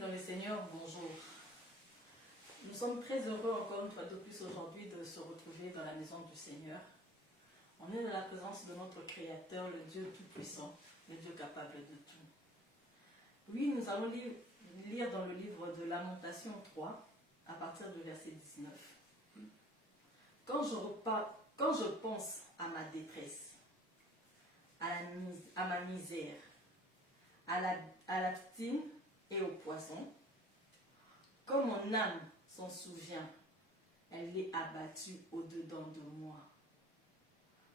dans le Seigneur, bonjour. Nous sommes très heureux encore une fois de plus aujourd'hui de se retrouver dans la maison du Seigneur. On est dans la présence de notre Créateur, le Dieu Tout-Puissant, le Dieu capable de tout. Oui, nous allons lire dans le livre de Lamentation 3, à partir du verset 19. Quand je pense à ma détresse, à ma misère, à la ptine et au poison, quand mon âme s'en souvient, elle est abattue au-dedans de moi.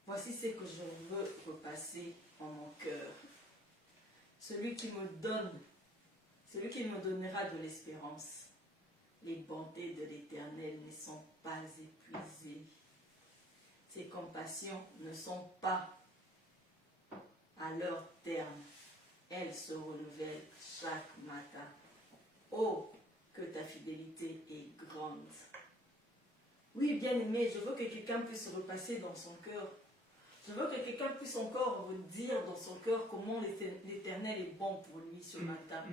Voici ce que je veux repasser en mon cœur. Celui qui me donnera de l'espérance. Les bontés de l'Éternel ne sont pas épuisées. Ses compassions ne sont pas à leur terme. Elles se renouvellent chaque matin. Oh, que ta fidélité est grande. Oui, bien-aimé, je veux que quelqu'un puisse repasser dans son cœur. Je veux que quelqu'un puisse encore dire dans son cœur comment l'Éternel est bon pour lui ce matin.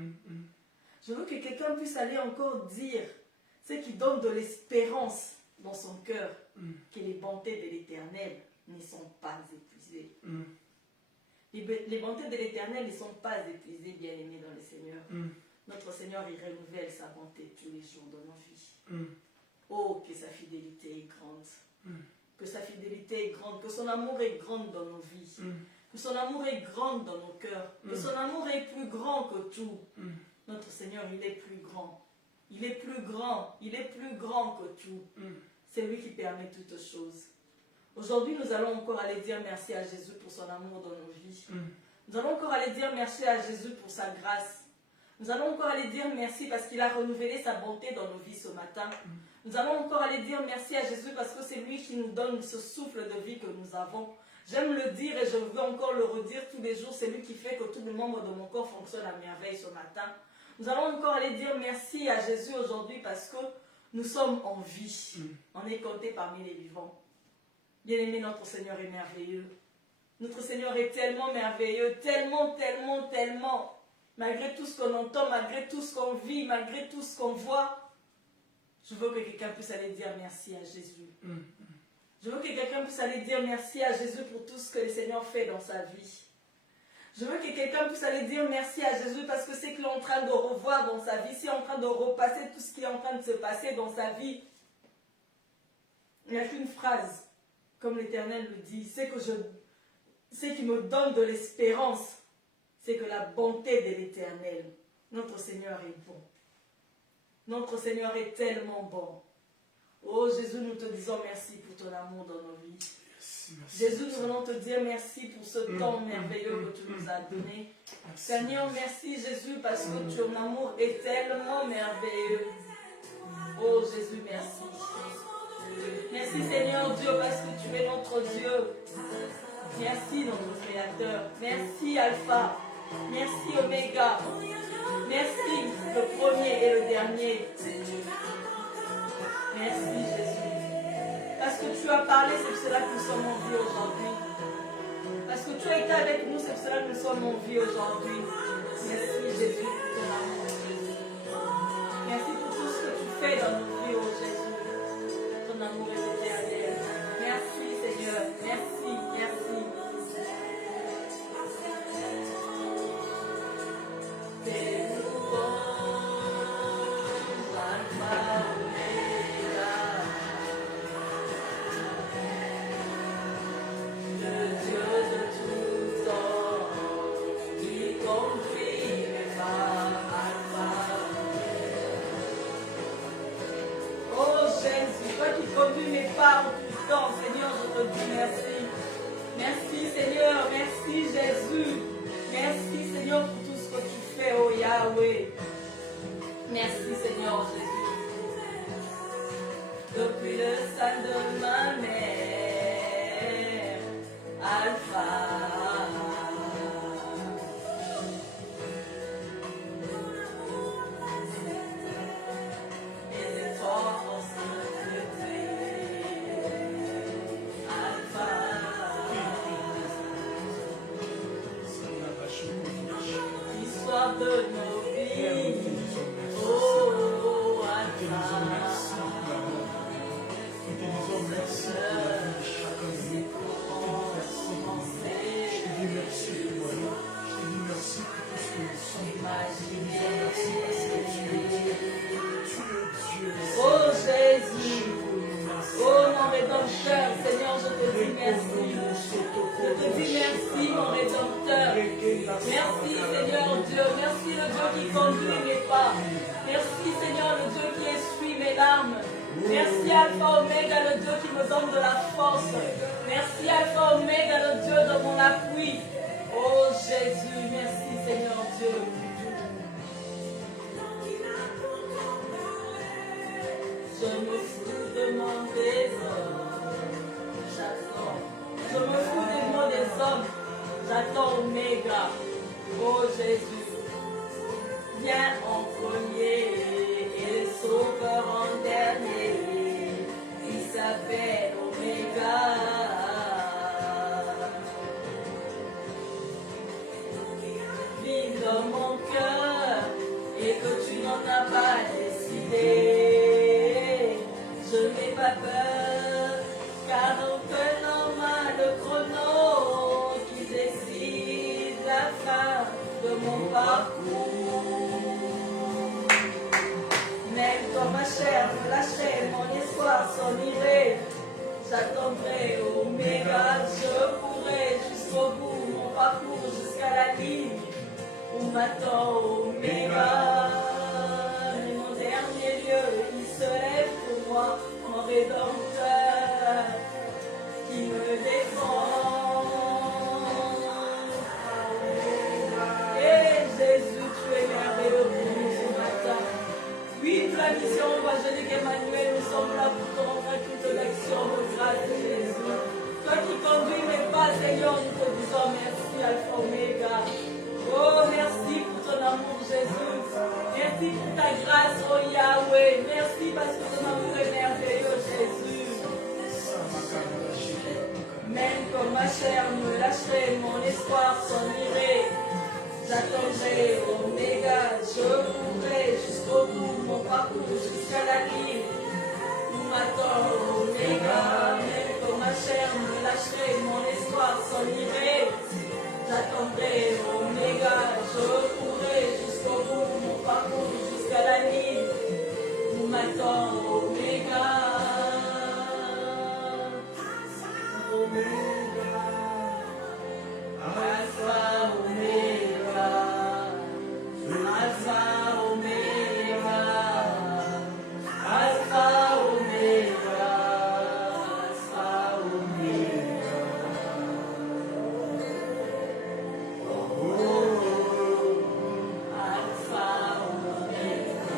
Je veux que quelqu'un puisse aller encore dire ce qui donne de l'espérance dans son cœur, que les bontés de l'Éternel ne sont pas épuisées. Les bontés de l'Éternel ne sont pas épuisées, bien-aimés dans le Seigneur. Notre Seigneur, il renouvelle sa bonté tous les jours de nos vies. Oh, que sa fidélité est grande. Que sa fidélité est grande, que son amour est grand dans nos vies. Que son amour est grand dans nos cœurs. Que son amour est plus grand que tout. Notre Seigneur, il est plus grand. Il est plus grand. Il est plus grand que tout. C'est lui qui permet toutes choses. Aujourd'hui, nous allons encore aller dire merci à Jésus pour son amour dans nos vies. Nous allons encore aller dire merci à Jésus pour sa grâce. Nous allons encore aller dire merci parce qu'il a renouvelé sa bonté dans nos vies ce matin. Nous allons encore aller dire merci à Jésus parce que c'est lui qui nous donne ce souffle de vie que nous avons. J'aime le dire et je veux encore le redire tous les jours. C'est lui qui fait que tous les membres de mon corps fonctionnent à merveille ce matin. Nous allons encore aller dire merci à Jésus aujourd'hui parce que nous sommes en vie. On est compté parmi les vivants. Bien-aimé, notre Seigneur est merveilleux. Notre Seigneur est tellement merveilleux, tellement, tellement, tellement. Malgré tout ce qu'on entend, malgré tout ce qu'on vit, malgré tout ce qu'on voit, je veux que quelqu'un puisse aller dire merci à Jésus. Je veux que quelqu'un puisse aller dire merci à Jésus pour tout ce que le Seigneur fait dans sa vie. Je veux que quelqu'un puisse aller dire merci à Jésus parce que c'est qu'il est en train de revoir dans sa vie, c'est en train de repasser tout ce qui est en train de se passer dans sa vie. Il n'y a qu'une phrase, comme l'Éternel le dit, c'est qui me donne de l'espérance, c'est que la bonté de l'Éternel, notre Seigneur est bon. Notre Seigneur est tellement bon. Oh Jésus, nous te disons merci pour ton amour dans nos vies. Merci, Jésus, nous voulons te dire merci pour ce temps merveilleux que tu nous as donné. Seigneur, merci Jésus parce que ton amour est tellement merveilleux. Oh Jésus, merci. Merci Seigneur Dieu parce que tu es notre Dieu. Merci notre Créateur. Merci Alpha. Merci Oméga. Merci le premier et le dernier. Merci Jésus. Parce que tu as parlé, c'est pour cela que nous sommes en vie aujourd'hui. Parce que tu as été avec nous, c'est pour cela que nous sommes en vie aujourd'hui. Merci Jésus pour ton amour, Jésus. Merci pour tout ce que tu fais dans nos vies, oh Jésus. Ton amour est éternel. Merci Seigneur. Merci, merci. Seigneur, je te dis merci. Merci Seigneur, merci Jésus. Merci Seigneur pour tout ce que tu fais, oh Yahweh. Merci Seigneur Jésus. Depuis le sein de ma mère, Alpha. De nos vies. Merci mon Rédempteur. Merci Seigneur Dieu. Merci le Dieu qui conduit mes pas. Merci Seigneur le Dieu qui essuie mes larmes. Merci Alpha Oméga, le Dieu qui me donne de la force. Merci Alpha Oméga, le Dieu de mon appui. Oh Jésus, merci Seigneur Dieu. Je me fous de mon désordre. J'attends. Je me fous des mots des hommes. J'attends Oméga. Oh Jésus. Viens en premier et sauveur en dernier. Il s'appelle Oméga. Vis dans mon cœur et que tu n'en as pas décidé. Je n'ai pas peur, car on tenant le chrono qui décide la fin de mon parcours. Même quand ma chair me lâcherait, mon espoir s'en irait, j'attendrai Oméga, je pourrai jusqu'au bout, mon parcours jusqu'à la ligne où m'attend Oméga. Et mon dernier lieu, il se lève pour moi, mon Rédempteur qui me défend. Et Jésus, tu es merveilleux pour nous ce matin. Oui, la mission évangélique Emmanuel, nous sommes là pour te rendre toute l'action de grâce, Jésus. Toi qui conduis mes pas, Seigneur, nous te disons merci, Alpha Oméga. Oh, merci pour ton amour, Jésus. Merci pour ta grâce, oh Yahweh. Merci parce que ton amour est merveilleux, Jésus. Même comme ma chair me lâcherait, mon espoir s'en irait. J'attendrai Oméga, je courrai jusqu'au bout, mon parcours jusqu'à la ligne où m'attend Oméga. Même comme ma chair me lâcherait, mon espoir s'en irait. J'attendrai Oméga, je courrai jusqu'au bout, mon parcours jusqu'à la ligne où m'attend Oméga. Oméga, Alpha Oméga, Alpha Oméga, Alpha Oméga, Alpha Oméga. Alpha Oméga.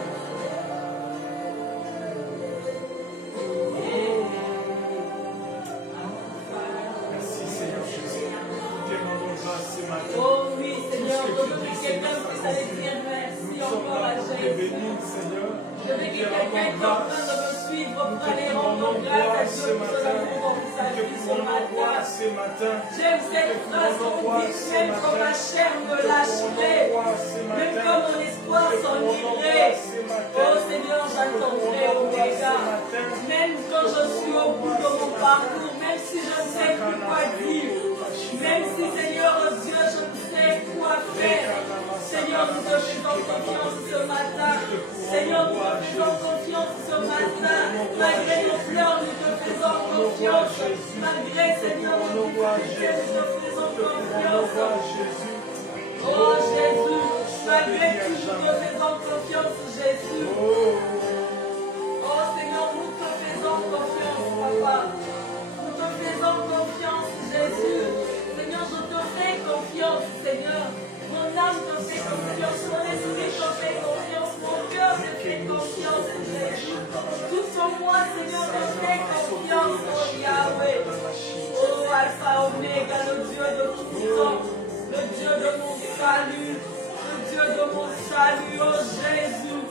Merci Seigneur Jésus. Nous te rendons grâce ce matin. Oh oui, Seigneur, je veux que quelqu'un puisse aller dire merci Nous sommes encore à là pour te Jésus. bénir, Seigneur. Je veux que quelqu'un qui est en train de me suivre pour aller rendre grâce à Dieu pour son amour dans sa vie ce matin. Ce matin. J'aime cette phrase qu'on dit, même quand ma chair me lâcherait, même quand mon espoir s'enirait. Oh Seigneur, j'attendrai Oméga. Même quand je suis au bout de mon parcours, même si je ne sais plus quoi dire, même si Seigneur Dieu, je ne sais quoi faire. Seigneur, nous te faisons confiance ce matin. Seigneur, nous te faisons confiance ce matin. Malgré nos pleurs, nous te faisons confiance. Malgré, Seigneur, nos difficultés, nous te faisons confiance. Oh Jésus, malgré tout, nous te faisons confiance, Jésus. Oh Seigneur, nous te faisons confiance, Papa. Nous te faisons confiance, Jésus. Seigneur, je te fais confiance, Seigneur. Mon âme te fait confiance, mon esprit te fait confiance, mon cœur te fait confiance, Jésus. Tout en moi, Seigneur, te fait confiance, oh Yahweh. Oh Alpha Oméga, le Dieu de tout temps, le Dieu de mon salut, le Dieu de mon salut, oh Jésus.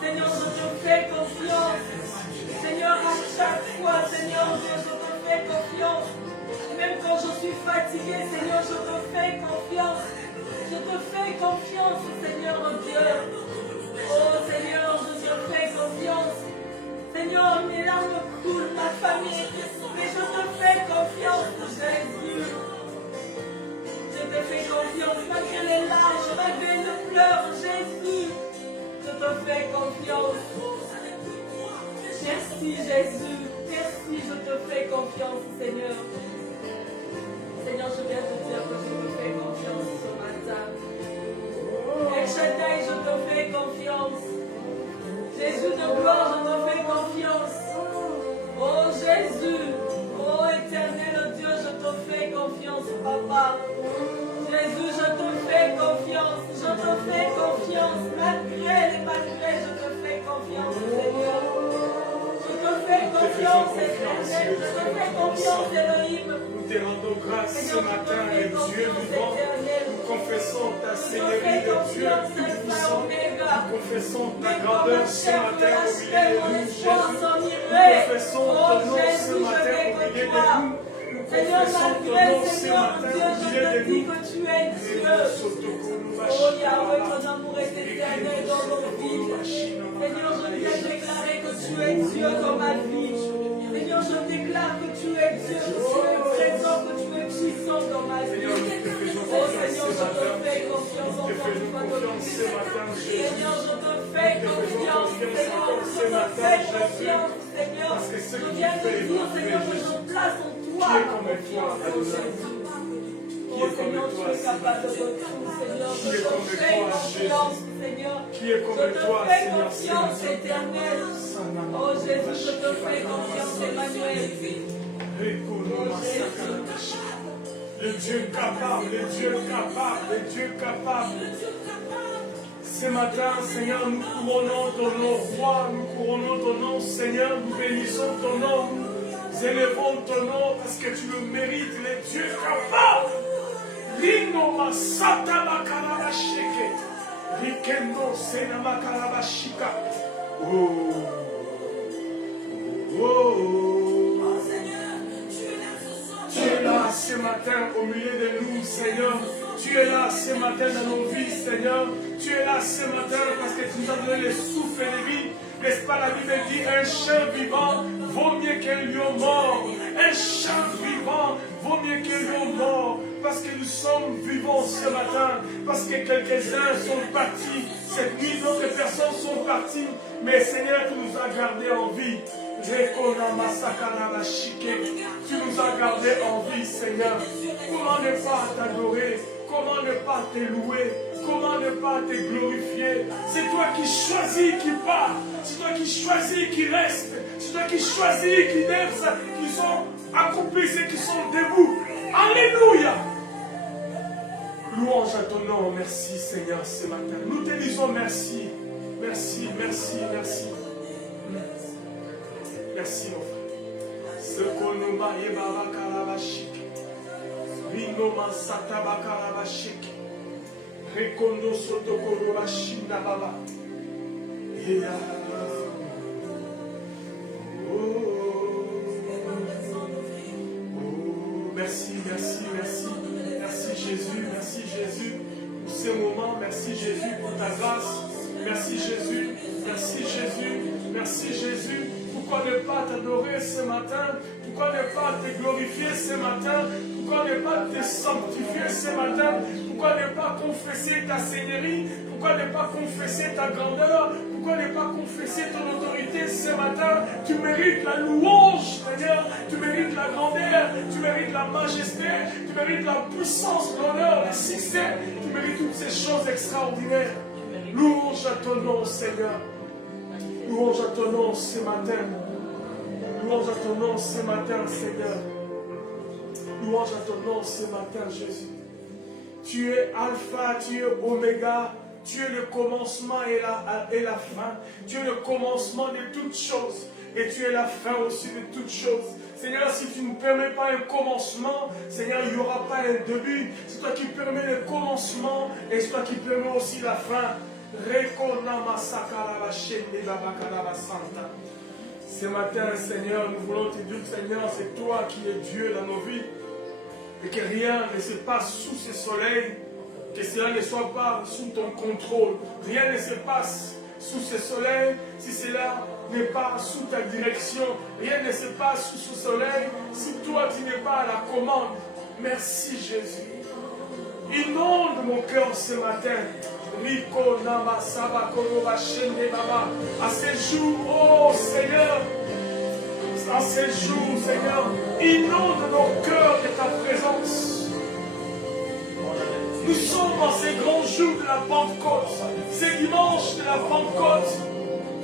Seigneur, je te fais confiance. Seigneur, à chaque fois, Seigneur Dieu, je te fais confiance. Même quand je suis fatigué, Seigneur, je te fais confiance. Je te fais confiance, Seigneur Dieu. Oh Seigneur, je te fais confiance. Seigneur, mes larmes coulent, ma famille est décimée. Je te fais confiance, Jésus. Je te fais confiance malgré les larmes, malgré le pleur, Jésus. Je te fais confiance. Merci Jésus. Merci, je te fais confiance, Seigneur. Seigneur, je viens te dire que je te fais confiance ce matin. El Shaddai, je te fais confiance. Jésus de gloire, je te fais confiance. Oh Jésus, oh éternel Dieu, je te fais confiance, Papa. Jésus, je te fais confiance. Je te fais confiance. Malgré les malgrés, je te fais confiance, Seigneur. Je te fais confiance, éternel. Je te fais confiance, Elohim. Nous te rendons grâce ce matin, et Dieu vivant. Nous confessons ta Seigneurie de Dieu tout-puissant. Nous confessons ta grandeur ce matin au milieu de nous, Jésus. Nous confessons ton nom ce matin au milieu de nous. Nous confessons ton nom ce matin au milieu de nous. Que tu es Dieu. Oh Yahweh, ton amour est éternel dans nos vies. Seigneur, je viens déclarer que tu es Dieu dans ma vie. Seigneur, je déclare que tu es Dieu, que tu es présent, que tu es puissant dans ma vie. Oh Seigneur, je te fais confiance encore une fois de plus. Seigneur, je te fais confiance. Seigneur, je te fais confiance. Seigneur, je viens de dire, Seigneur, que je place en toi ma confiance, oh Jésus. Oh Seigneur, tu es capable de tout, Seigneur. Je te fais confiance, Seigneur. Je te fais confiance, éternel. Oh Jésus, je te fais confiance, Emmanuel. Oh Jésus. Le Dieu capable, le Dieu capable, le Dieu capable. Ce matin, Seigneur, nous couronnons ton nom, roi, nous couronnons ton nom, Seigneur, nous bénissons ton nom, nous élevons ton nom parce que tu le mérites, le Dieu capable. Rino masata makarabashike, rikendo sena makarabashika. Oh, oh, oh. Tu es là ce matin au milieu de nous, Seigneur. Tu es là ce matin dans nos vies, Seigneur. Tu es là ce matin parce que tu nous as donné le souffle de vie. N'est-ce pas, la Bible dit, un chien vivant vaut mieux qu'un lion mort. Un chien vivant vaut mieux qu'un lion mort. Parce que nous sommes vivants ce matin. Parce que quelques-uns sont partis. Cette nuit, d'autres personnes sont parties. Mais Seigneur, tu nous as gardés en vie. Tu nous as gardés en vie, Seigneur. Comment ne pas t'adorer? Comment ne pas te louer? Comment ne pas te glorifier? C'est toi qui choisis qui part. C'est toi qui choisis qui reste. C'est toi qui choisis qui lève, qui sont accroupis et qui sont debout. Alléluia. Louange à ton nom. Merci Seigneur ce matin. Nous te disons merci. Merci, merci, merci. Merci mon frère. Ce qu'on nous maille babakarabashik. Rino masata bakarabashik. Rekondo sotokoro bashina baba. Merci, merci, merci. Merci Jésus, merci Jésus pour ces moments. Merci Jésus pour ta grâce. Merci Jésus, merci Jésus, merci Jésus. Pourquoi ne pas t'adorer ce matin? Pourquoi ne pas te glorifier ce matin? Pourquoi ne pas te sanctifier ce matin? Pourquoi ne pas confesser ta seigneurie? Pourquoi ne pas confesser ta grandeur? Pourquoi ne pas confesser ton autorité ce matin? Tu mérites la louange, Seigneur. Tu mérites la grandeur. Tu mérites la majesté. Tu mérites la puissance, l'honneur, le succès. Tu mérites toutes ces choses extraordinaires. Louange à ton nom, Seigneur. Louange à ton nom ce matin. Louange à ton nom ce matin, Seigneur. Louange à ton nom ce matin, Jésus. Tu es Alpha, tu es Oméga. Tu es le commencement et la fin. Tu es le commencement de toutes choses. Et tu es la fin aussi de toutes choses. Seigneur, si tu ne permets pas un commencement, Seigneur, il n'y aura pas un début. C'est toi qui permets le commencement et c'est toi qui permets aussi la fin. Ce matin, Seigneur, nous voulons te dire, Seigneur, c'est toi qui es Dieu dans nos vies. Et que rien ne se passe sous ce soleil. Que cela ne soit pas sous ton contrôle. Rien ne se passe sous ce soleil si cela n'est pas sous ta direction. Rien ne se passe sous ce soleil si toi tu n'es pas à la commande. Merci Jésus. Inonde mon cœur ce matin. Rico Nama Saba Koroba Shende Baba. À ces jours, oh Seigneur, à ces jours, Seigneur, inonde nos cœurs de ta présence. Nous sommes en ces grands jours de la Pentecôte, ces dimanches de la Pentecôte.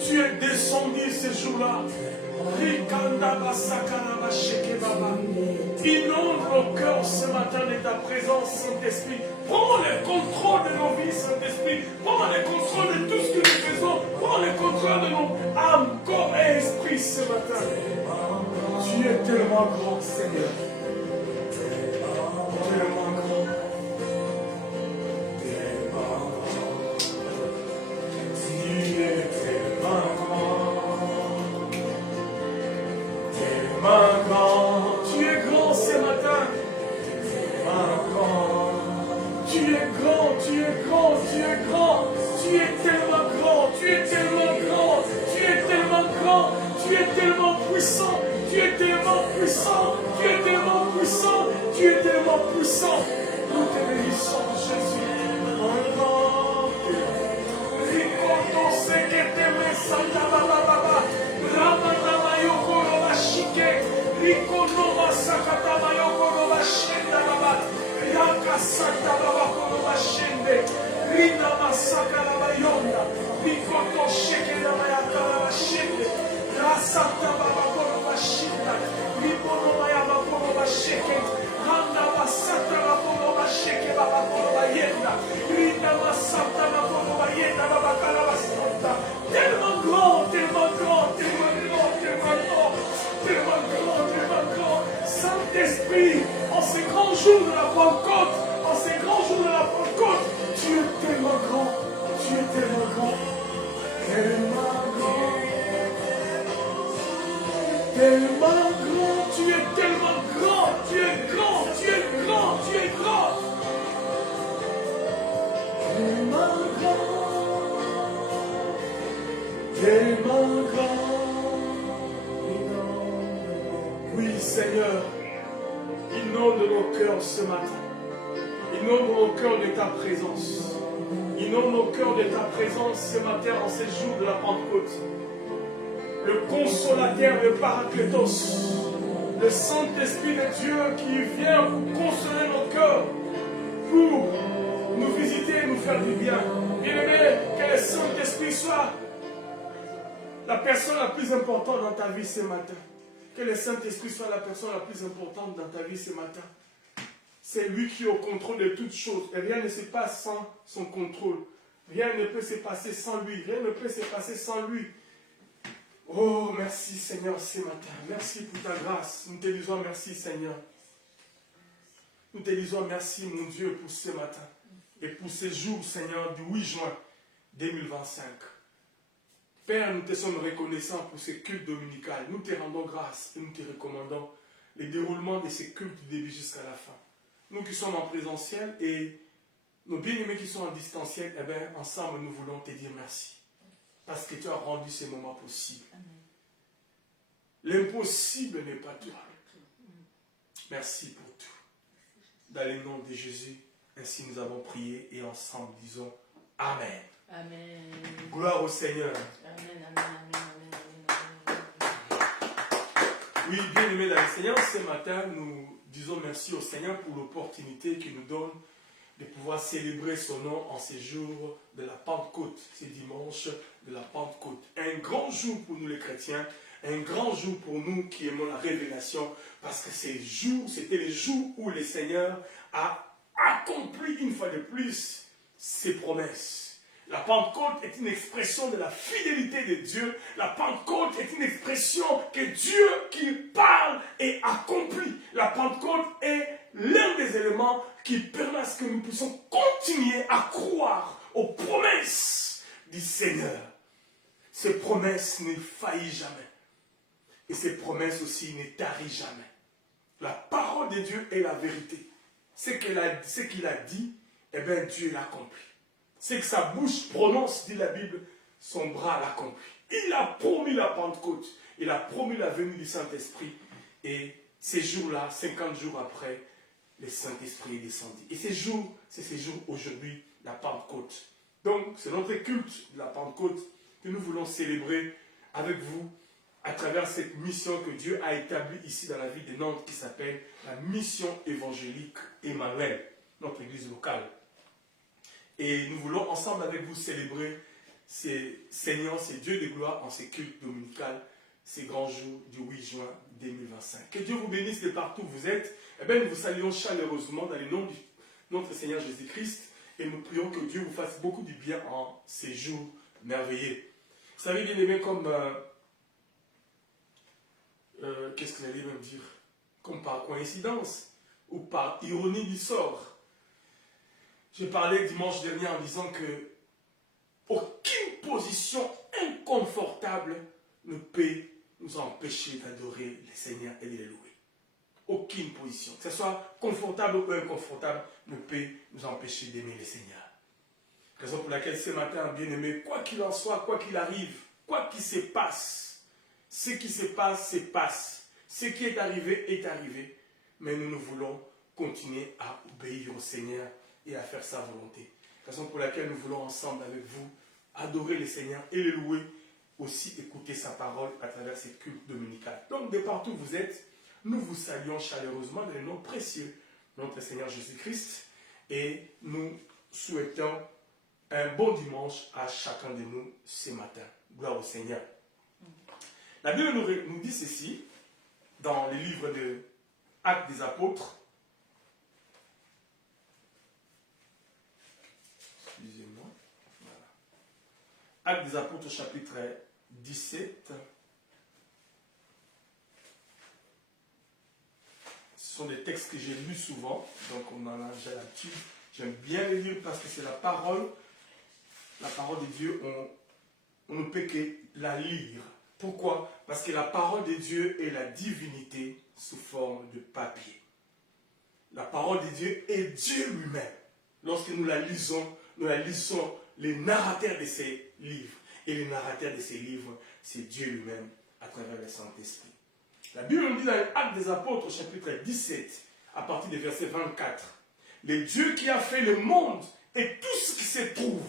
Tu es descendu ces jours-là. Inonde nos cœurs ce matin de ta présence, Saint-Esprit. Prends le contrôle de nos vies, Saint-Esprit. Prends le contrôle de tout ce que nous faisons. Prends le contrôle de nos âmes, corps et esprit ce matin. Tu es tellement grand, Seigneur. Tellement grand. Tellement grand. Tu es tellement grand. Tellement grand. Tu es grand ce matin. Tellement grand. Tu es grand, tu es grand, tu es grand. Tu es tellement grand, tu es tellement grand. Tu es tellement grand, tu es tellement puissant. Tu es tellement puissant, tu es tellement puissant, tu es tellement puissant. Nous te bénissons, Jésus. Ricoto sekete mesanda baba. Ramana mayoko roba shike. Rikono masakata mayoko roba shenda baba. Yaka santa baba roba shende. Rina masaka la bayonda. Rikoto sheke la mayaka la shende. Rasata baba roba shenda. Rikono mayama roba sheke. Randa masata la roba sheke baba roba yenda. Rina masata la roba yenda baba kala basata. Tellement grand, tellement grand, tellement grand, tellement grand, tellement grand, tellement grand. Saint-Esprit, en ces grands jours de la Pentecôte, en ces grands jours de la Pentecôte, tu es tellement grand, tu es tellement grand, tellement grand, tellement grand, tu es tellement grand, tu es grand, tu es grand, tu es grand, tellement grand, tellement grand. Oui, Seigneur, inonde nos cœurs ce matin. Inonde nos cœurs de ta présence. Inonde nos cœurs de ta présence ce matin en ces jours de la Pentecôte. Le consolateur, le Paraclétos, le Saint-Esprit de Dieu qui vient pour consoler nos cœurs, pour nous visiter et nous faire du bien. Bien-aimé, que le Saint-Esprit soit la personne la plus importante dans ta vie ce matin. Que le Saint-Esprit soit la personne la plus importante dans ta vie ce matin. C'est lui qui est au contrôle de toutes choses. Et rien ne se passe sans son contrôle. Rien ne peut se passer sans lui. Rien ne peut se passer sans lui. Oh, merci Seigneur ce matin. Merci pour ta grâce. Nous te disons merci Seigneur. Nous te disons merci mon Dieu pour ce matin. Et pour ce jour Seigneur du 8 juin 2025. Père, nous te sommes reconnaissants pour ce culte dominical. Nous te rendons grâce et nous te recommandons le déroulement de ces cultes du début jusqu'à la fin. Nous qui sommes en présentiel et nos bien-aimés qui sont en distanciel, eh bien, ensemble, nous voulons te dire merci. Parce que tu as rendu ces moments possibles. L'impossible n'est pas toi. Merci pour tout. Dans le nom de Jésus, ainsi nous avons prié et ensemble disons Amen. Amen. Gloire au Seigneur. Amen, amen, amen, amen, amen. Oui, bien aimé dans le Seigneur, ce matin, nous disons merci au Seigneur pour l'opportunité qu'il nous donne de pouvoir célébrer son nom en ces jours de la Pentecôte, ces dimanches de la Pentecôte. Un grand jour pour nous les chrétiens, un grand jour pour nous qui aimons la révélation, parce que c'était les jours où le Seigneur a accompli une fois de plus ses promesses. La Pentecôte est une expression de la fidélité de Dieu. La Pentecôte est une expression que Dieu qui parle et accomplit. La Pentecôte est l'un des éléments qui permet à ce que nous puissions continuer à croire aux promesses du Seigneur. Ces promesses ne faillissent jamais. Et ces promesses aussi ne tarissent jamais. La parole de Dieu est la vérité. Ce qu'il a dit, eh bien Dieu l'accomplit. C'est que sa bouche prononce, dit la Bible, son bras l'accomplit. Il a promis la Pentecôte. Il a promis la venue du Saint-Esprit. Et ces jours-là, 50 jours après, le Saint-Esprit est descendu. Et c'est ces jours aujourd'hui, la Pentecôte. Donc, c'est notre culte de la Pentecôte que nous voulons célébrer avec vous à travers cette mission que Dieu a établie ici dans la ville de Nantes qui s'appelle la mission évangélique Emmanuel. notre église locale. Et nous voulons ensemble avec vous célébrer ces Seigneurs, ces dieux de gloire en ces cultes dominicales, ces grands jours du 8 juin 2025. Que Dieu vous bénisse de partout où vous êtes. Eh bien, nous vous saluons chaleureusement dans le nom de notre Seigneur Jésus-Christ et nous prions que Dieu vous fasse beaucoup du bien en ces jours merveilleux. Vous savez, bien aimé, comme... qu'est-ce que j'allais même dire? Comme par coïncidence ou par ironie du sort. J'ai parlé dimanche dernier en disant que aucune position inconfortable ne peut nous empêcher d'adorer le Seigneur et de les louer. Aucune position, que ce soit confortable ou inconfortable, ne peut nous empêcher d'aimer le Seigneur. Raison pour laquelle ce matin, bien aimé, quoi qu'il en soit, quoi qu'il arrive, quoi qu'il se passe, ce qui se passe, se passe. Ce qui est arrivé, mais nous voulons continuer à obéir au Seigneur et à faire sa volonté. Raison pour laquelle nous voulons ensemble avec vous adorer le Seigneur et le louer, aussi écouter sa parole à travers cette culte dominicale. Donc, de partout où vous êtes, nous vous saluons chaleureusement dans le nom précieux de notre Seigneur Jésus-Christ et nous souhaitons un bon dimanche à chacun de nous ce matin. Gloire au Seigneur. La Bible nous dit ceci dans les livres de Actes des Apôtres. Excusez-moi. Voilà. Actes des Apôtres, chapitre 17. Ce sont des textes que j'ai lus souvent, donc on en a déjà l'habitude. J'aime bien les lire parce que c'est la parole de Dieu, on ne peut que la lire. Pourquoi? Parce que la parole de Dieu est la divinité sous forme de papier. La parole de Dieu est Dieu lui-même. Lorsque nous la lisons les narrateurs de ces livres. Et les narrateurs de ces livres, c'est Dieu lui-même à travers le Saint-Esprit. La Bible nous dit dans l'Acte des Apôtres, chapitre 17, à partir du verset 24, « Le Dieu qui a fait le monde et tout ce qui se trouve,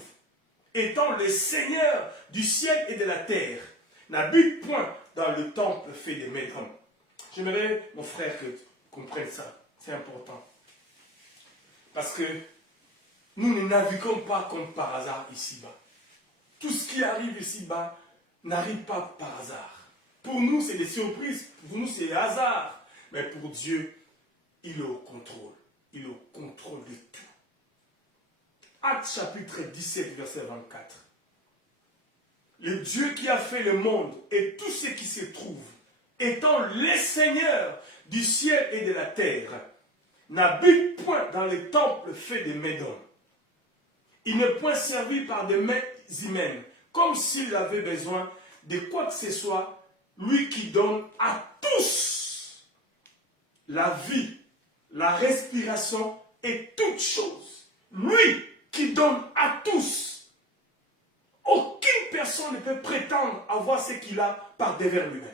étant le Seigneur du ciel et de la terre, n'habite point dans le temple fait de mains d'hommes. » J'aimerais, mon frère, que tu comprennes ça. C'est important. Parce que nous ne naviguons pas comme par hasard ici-bas. Tout ce qui arrive ici-bas n'arrive pas par hasard. Pour nous, c'est des surprises. Pour nous, c'est hasard. Mais pour Dieu, il est au contrôle. Il est au contrôle de tout. Actes chapitre 17, verset 24. Le Dieu qui a fait le monde et tout ce qui se trouve, étant le Seigneur du ciel et de la terre, n'habite point dans les temples faits de mains d'hommes. Il n'est point servi par des mains humaines, comme s'il avait besoin de quoi que ce soit, lui qui donne à tous la vie, la respiration et toutes choses. Lui qui donne à tous. Aucune personne ne peut prétendre avoir ce qu'il a par devers lui-même.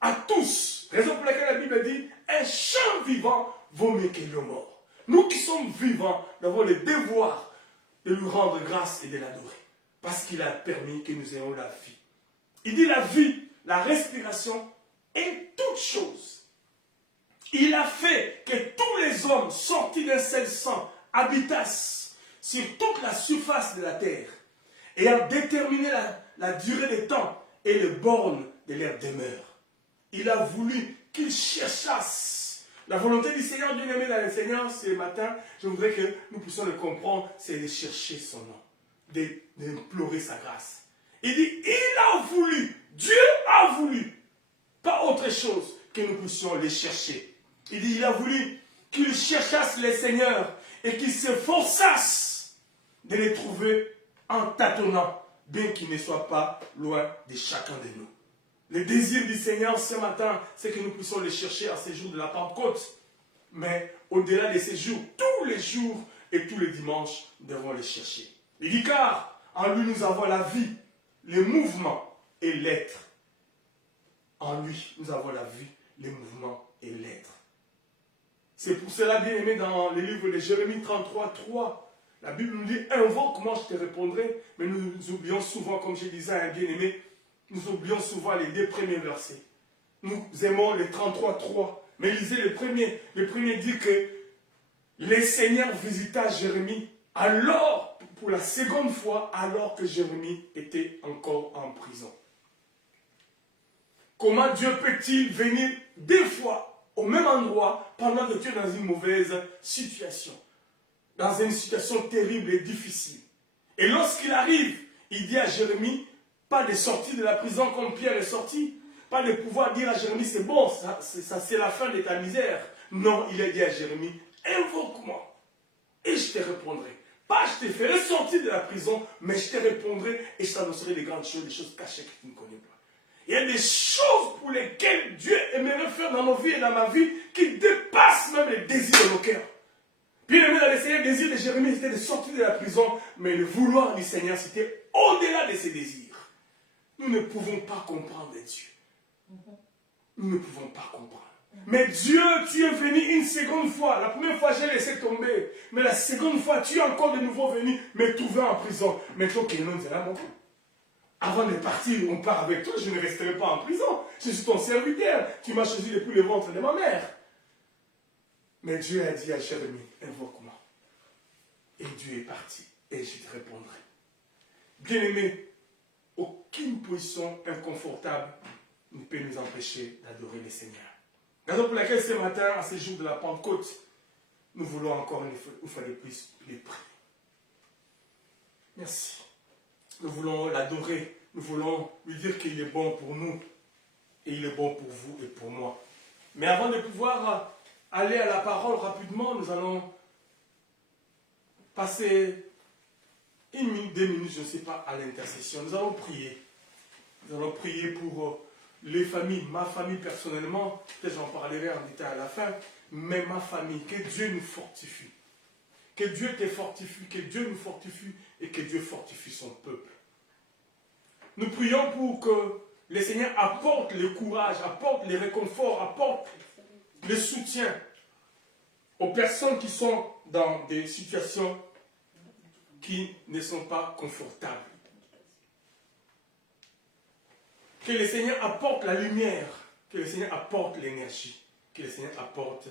À tous. Raison pour laquelle la Bible dit, un chant vivant vaut mieux que le mort. Nous qui sommes vivants, nous avons le devoir de lui rendre grâce et de l'adorer. Parce qu'il a permis que nous ayons la vie. Il dit la vie, la respiration et toutes choses. Il a fait que tous les hommes sortis d'un seul sang habitassent sur toute la surface de la terre, ayant déterminé la durée des temps et les bornes de leur demeure. Il a voulu qu'ils cherchassent. La volonté du Seigneur, bien aimé dans le Seigneur, ce matin, je voudrais que nous puissions le comprendre, c'est de chercher son nom, d'implorer sa grâce. Il dit, il a voulu, Dieu a voulu, pas autre chose que nous puissions les chercher. Il dit, il a voulu qu'ils cherchassent les seigneurs et qu'ils s'efforçassent de les trouver en tâtonnant, bien qu'ils ne soient pas loin de chacun de nous. Le désir du Seigneur ce matin, c'est que nous puissions les chercher à ces jours de la Pentecôte. Mais au-delà de ces jours, tous les jours et tous les dimanches, nous devons les chercher. Il dit, car en lui nous avons la vie, le mouvement et l'être. En lui, nous avons la vie, le mouvement et l'être. C'est pour cela, bien aimé, dans le livre de Jérémie 33, 3, la Bible nous dit, invoque-moi, je te répondrai. Mais nous oublions souvent, comme je disais à un bien-aimé, nous oublions souvent les 2 premiers versets. Nous aimons les 33, 3. Mais lisez le premier. Le premier dit que le Seigneur visita Jérémie alors, pour la seconde fois, alors que Jérémie était encore en prison. Comment Dieu peut-il venir deux fois au même endroit pendant que tu es dans une mauvaise situation, dans une situation terrible et difficile? Et lorsqu'il arrive, il dit à Jérémie, pas de sortie de la prison comme Pierre est sorti, pas de pouvoir dire à Jérémie, c'est bon, ça c'est la fin de ta misère. Non, il a dit à Jérémie, invoque-moi et je te répondrai. Pas je te ferai sortir de la prison, mais je te répondrai et je t'annoncerai des grandes choses, des choses cachées que tu ne connais pas. Il y a des choses pour lesquelles Dieu aimerait faire dans nos vies et dans ma vie qui dépassent même les désirs de nos cœurs. Puis il dans le Seigneur, le désir de Jérémie, c'était de sortir de la prison, mais le vouloir du Seigneur, c'était au-delà de ses désirs. Nous ne pouvons pas comprendre Dieu. Nous ne pouvons pas comprendre. Mais Dieu, tu es venu une seconde fois. La première fois, j'ai laissé tomber. Mais la seconde fois, tu es encore de nouveau venu me trouver en prison. Mais toi, Kenon, c'est là, bon. Avant de partir, on part avec toi, je ne resterai pas en prison. Je suis ton serviteur. Tu m'as choisi depuis le ventre de ma mère. Mais Dieu a dit à Jérémie, invoque-moi. Et Dieu est parti. Et je te répondrai. Bien-aimé, aucune position inconfortable ne peut nous empêcher d'adorer le Seigneur. Raison pour laquelle ce matin, à ce jour de la Pentecôte, nous voulons encore une fois de plus les prier. Merci. Nous voulons l'adorer. Nous voulons lui dire qu'il est bon pour nous. Et il est bon pour vous et pour moi. Mais avant de pouvoir aller à la parole rapidement, nous allons passer 1 minute, 2 minutes, je ne sais pas, à l'intercession. Nous allons prier. Nous allons prier pour les familles, ma famille personnellement, peut-être j'en parlerai en détail à la fin, mais ma famille, que Dieu nous fortifie. Que Dieu te fortifie, que Dieu nous fortifie et que Dieu fortifie son peuple. Nous prions pour que le Seigneur apporte le courage, apporte le réconfort, apporte le soutien aux personnes qui sont dans des situations qui ne sont pas confortables. Que le Seigneur apporte la lumière, que le Seigneur apporte l'énergie, que le Seigneur apporte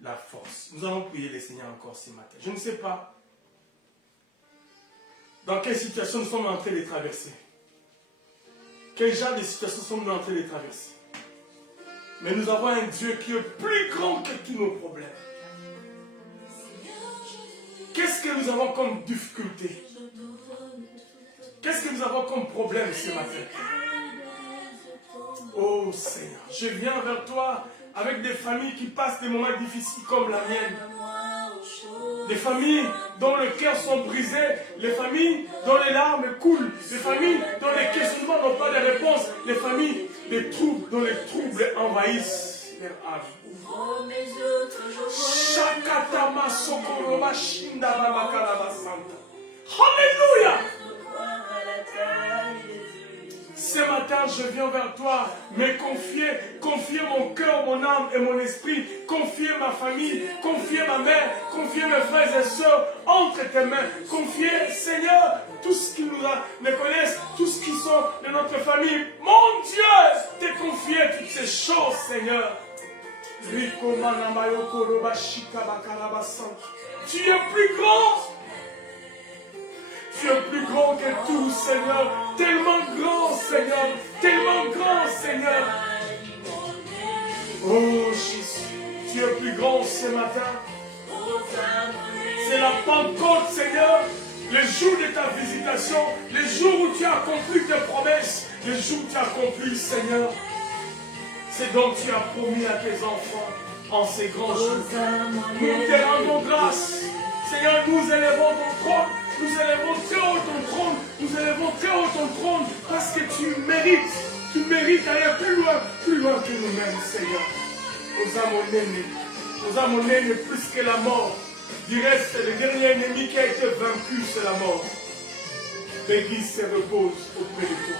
la force. Nous allons prier le Seigneur encore ce matin. Je ne sais pas dans quelle situation nous sommes en train de traverser. Quel genre de situation sommes-nous en train de traverser. Mais nous avons un Dieu qui est plus grand que tous nos problèmes. Qu'est-ce que nous avons comme difficulté? Qu'est-ce que nous avons comme problème ce matin? Oh Seigneur, je viens vers toi avec des familles qui passent des moments difficiles comme la mienne. Des familles dont les cœurs sont brisés, les familles dont les larmes coulent, les familles dont les questionnements n'ont pas de réponse, les familles des troubles, dont les troubles envahissent leur âme. Shakatama Sokoroba Shindaba Santa. Alléluia! Ce matin, je viens vers toi, me confier mon cœur, mon âme et mon esprit, confier ma famille, confier ma mère, confier mes frères et sœurs entre tes mains, confier, Seigneur, tout ce qui nous me connaissent, tous ceux qui sont de notre famille. Mon Dieu, te confier toutes ces choses, Seigneur. Tu es plus grand. Tu es plus grand que tout, Seigneur. Tellement grand, Seigneur. Tellement grand, Seigneur. Oh, Jésus. Tu es plus grand ce matin. C'est la Pentecôte, Seigneur. Le jour de ta visitation. Le jour où tu as accompli tes promesses. Le jour où tu as accompli, Seigneur. C'est donc tu as promis à tes enfants en ces grands jours. Nous te rendons grâce. Seigneur, nous élevons ton trône. Nous élevons très haut ton trône. Nous élevons très haut ton trône parce que tu mérites. Tu mérites d'aller plus loin que nous-mêmes, Seigneur. Nous avons aimé plus que la mort. Du reste, le dernier ennemi qui a été vaincu, c'est la mort. L'Église se repose auprès de toi.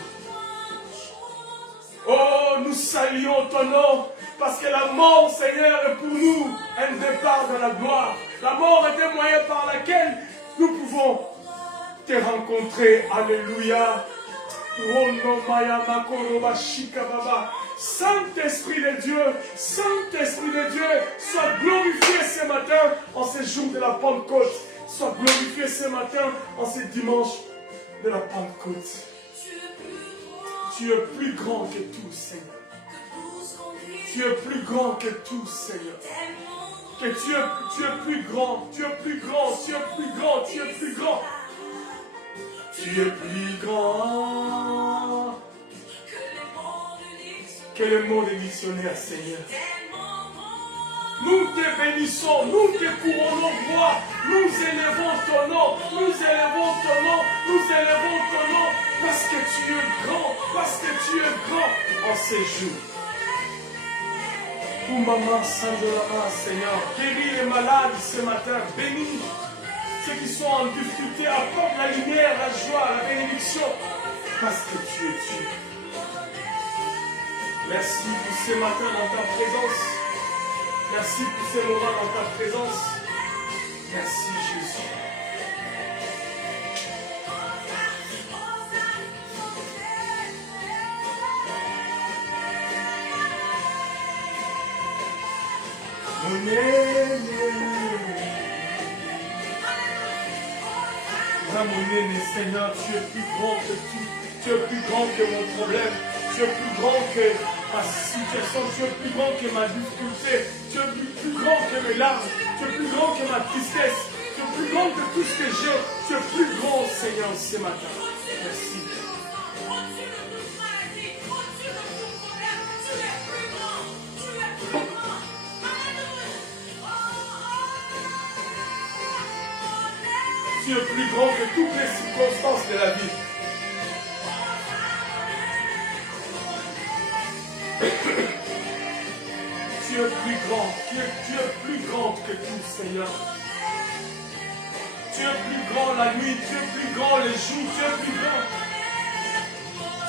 Oh, nous saluons ton nom, parce que la mort, Seigneur, est pour nous un départ dans la gloire. La mort est un moyen par lequel nous pouvons te rencontrer. Alléluia. Saint-Esprit de Dieu, Saint-Esprit de Dieu, sois glorifié ce matin en ce jour de la Pentecôte. Sois glorifié ce matin en ce dimanche de la Pentecôte. Tu es plus grand que tout, Seigneur. Tu es plus grand que tout, Seigneur. Que tu es plus grand, tu es plus grand, tu es plus grand, tu es plus grand. Tu es plus grand que le mot des dictionnaires, Seigneur. Nous te bénissons, nous te couronnons roi, nous élevons ton nom, nous élevons ton nom, nous élevons ton nom, parce que tu es grand, parce que tu es grand en ces jours. Pour maman Sandra, Seigneur, guéris les malades ce matin, bénis ceux qui sont en difficulté, apporte la lumière, la joie, la bénédiction, parce que tu es Dieu. Merci pour ce matin dans ta présence. Merci pour ces moments dans ta présence. Merci Jésus. Mon aîné, Seigneur, tu es plus grand que tout. Tu es plus grand que mon problème. Tu es plus grand que ma situation. Tu es plus grand que ma difficulté. Tu es plus grand que mes larmes. Tu es plus grand que ma tristesse. Tu es plus grand que tout ce que j'ai. Tu es plus grand, Seigneur, ce matin. Merci. Tu es plus grand que toutes les circonstances de la vie. Tu es plus grand, tu es plus grand que tout, Seigneur. Tu es plus grand la nuit, tu es plus grand les jours, tu es plus grand.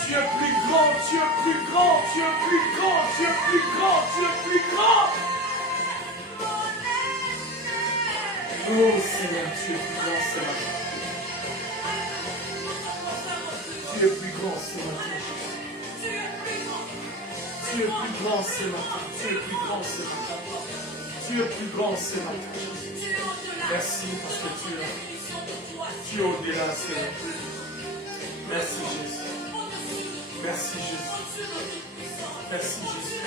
Tu es plus grand, tu es plus grand, tu es plus grand, tu es plus grand, tu es plus grand. Oh Seigneur, tu es plus grand ce matin. Tu es plus grand ce matin, Jésus. Tu es plus grand ce matin. Tu es plus grand ce matin. Tu es plus grand ce matin, Jésus. Merci parce que tu es au-delà, Seigneur. Merci Jésus. Merci Jésus. Merci Jésus.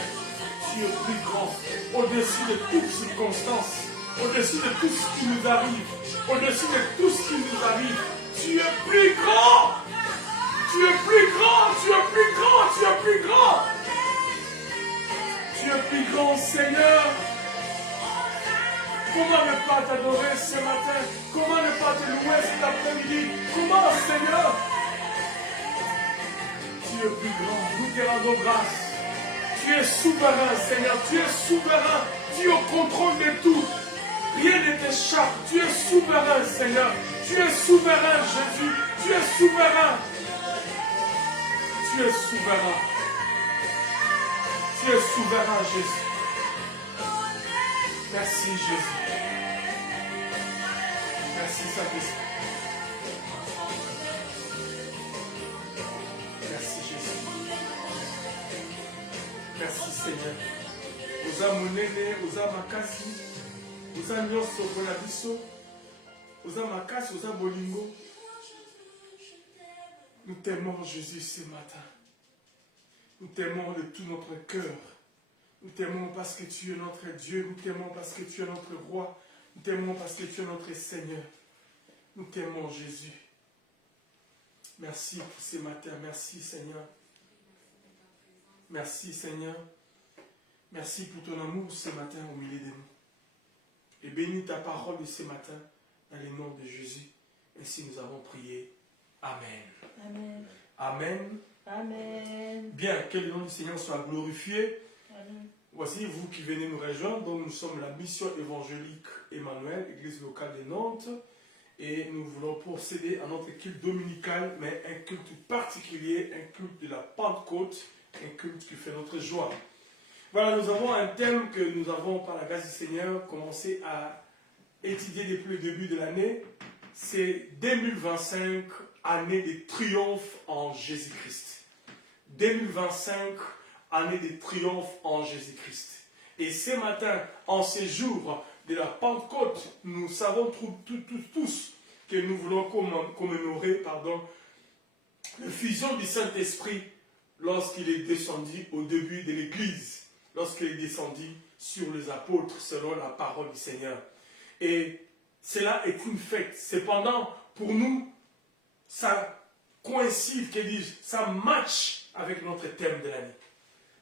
Tu es plus grand au-dessus de toutes circonstances. Au-dessus de tout ce qui nous arrive, au-dessus de tout ce qui nous arrive, tu es plus grand, tu es plus grand, tu es plus grand, tu es plus grand, tu es plus grand, Seigneur. Comment ne pas t'adorer ce matin? Comment ne pas te louer cet après-midi? Comment, Seigneur? Tu es plus grand, nous te rendons grâce. Tu es souverain, Seigneur, tu es souverain, tu es au contrôle de tout. Rien ne t'échappe. Tu es souverain, Seigneur. Tu es souverain, Jésus. Tu es souverain. Tu es souverain. Tu es souverain, Jésus. Merci, Jésus. Merci, Saint-Esprit. Merci, Jésus. Merci, Seigneur. Oza monene, oza makasi. Oza nyonso mpona biso, oza makasi, oza bolingo. Nous t'aimons Jésus ce matin. Nous t'aimons de tout notre cœur. Nous t'aimons parce que tu es notre Dieu. Nous t'aimons parce que tu es notre roi. Nous t'aimons parce que tu es notre Seigneur. Nous t'aimons Jésus. Merci pour ce matin. Merci Seigneur. Merci Seigneur. Merci pour ton amour ce matin au milieu de nous. Et bénis ta parole de ce matin dans le nom de Jésus. Ainsi nous avons prié. Amen. Amen. Amen. Amen. Bien, que le nom du Seigneur soit glorifié. Amen. Voici vous qui venez nous rejoindre. Donc nous sommes la mission évangélique Emmanuel, église locale de Nantes. Et nous voulons procéder à notre culte dominical, mais un culte particulier, un culte de la Pentecôte, un culte qui fait notre joie. Voilà, nous avons un thème que nous avons, par la grâce du Seigneur, commencé à étudier depuis le début de l'année. C'est 2025, année de triomphe en Jésus-Christ. 2025, année de triomphe en Jésus-Christ. Et ce matin, en ce jour de la Pentecôte, nous savons tous que nous voulons commémorer la fusion du Saint-Esprit lorsqu'il est descendu au début de l'Église, lorsqu'il est descendu sur les apôtres selon la parole du Seigneur. Et cela est une fête. Cependant, pour nous, ça coïncide, ça match avec notre thème de l'année.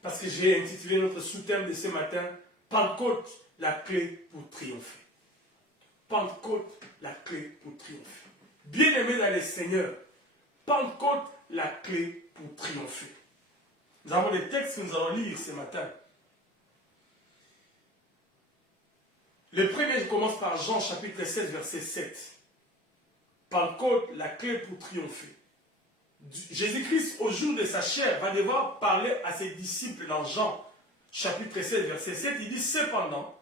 Parce que j'ai intitulé notre sous-thème de ce matin, Pentecôte, la clé pour triompher. Pentecôte, la clé pour triompher. Bien-aimés dans le Seigneur, Pentecôte, la clé pour triompher. Nous avons des textes que nous allons lire ce matin. Le premier commence par Jean chapitre 16, verset 7. Pentecôte, la clé pour triompher. Jésus-Christ, au jour de sa chair, va devoir parler à ses disciples dans Jean chapitre 16, verset 7. Il dit cependant,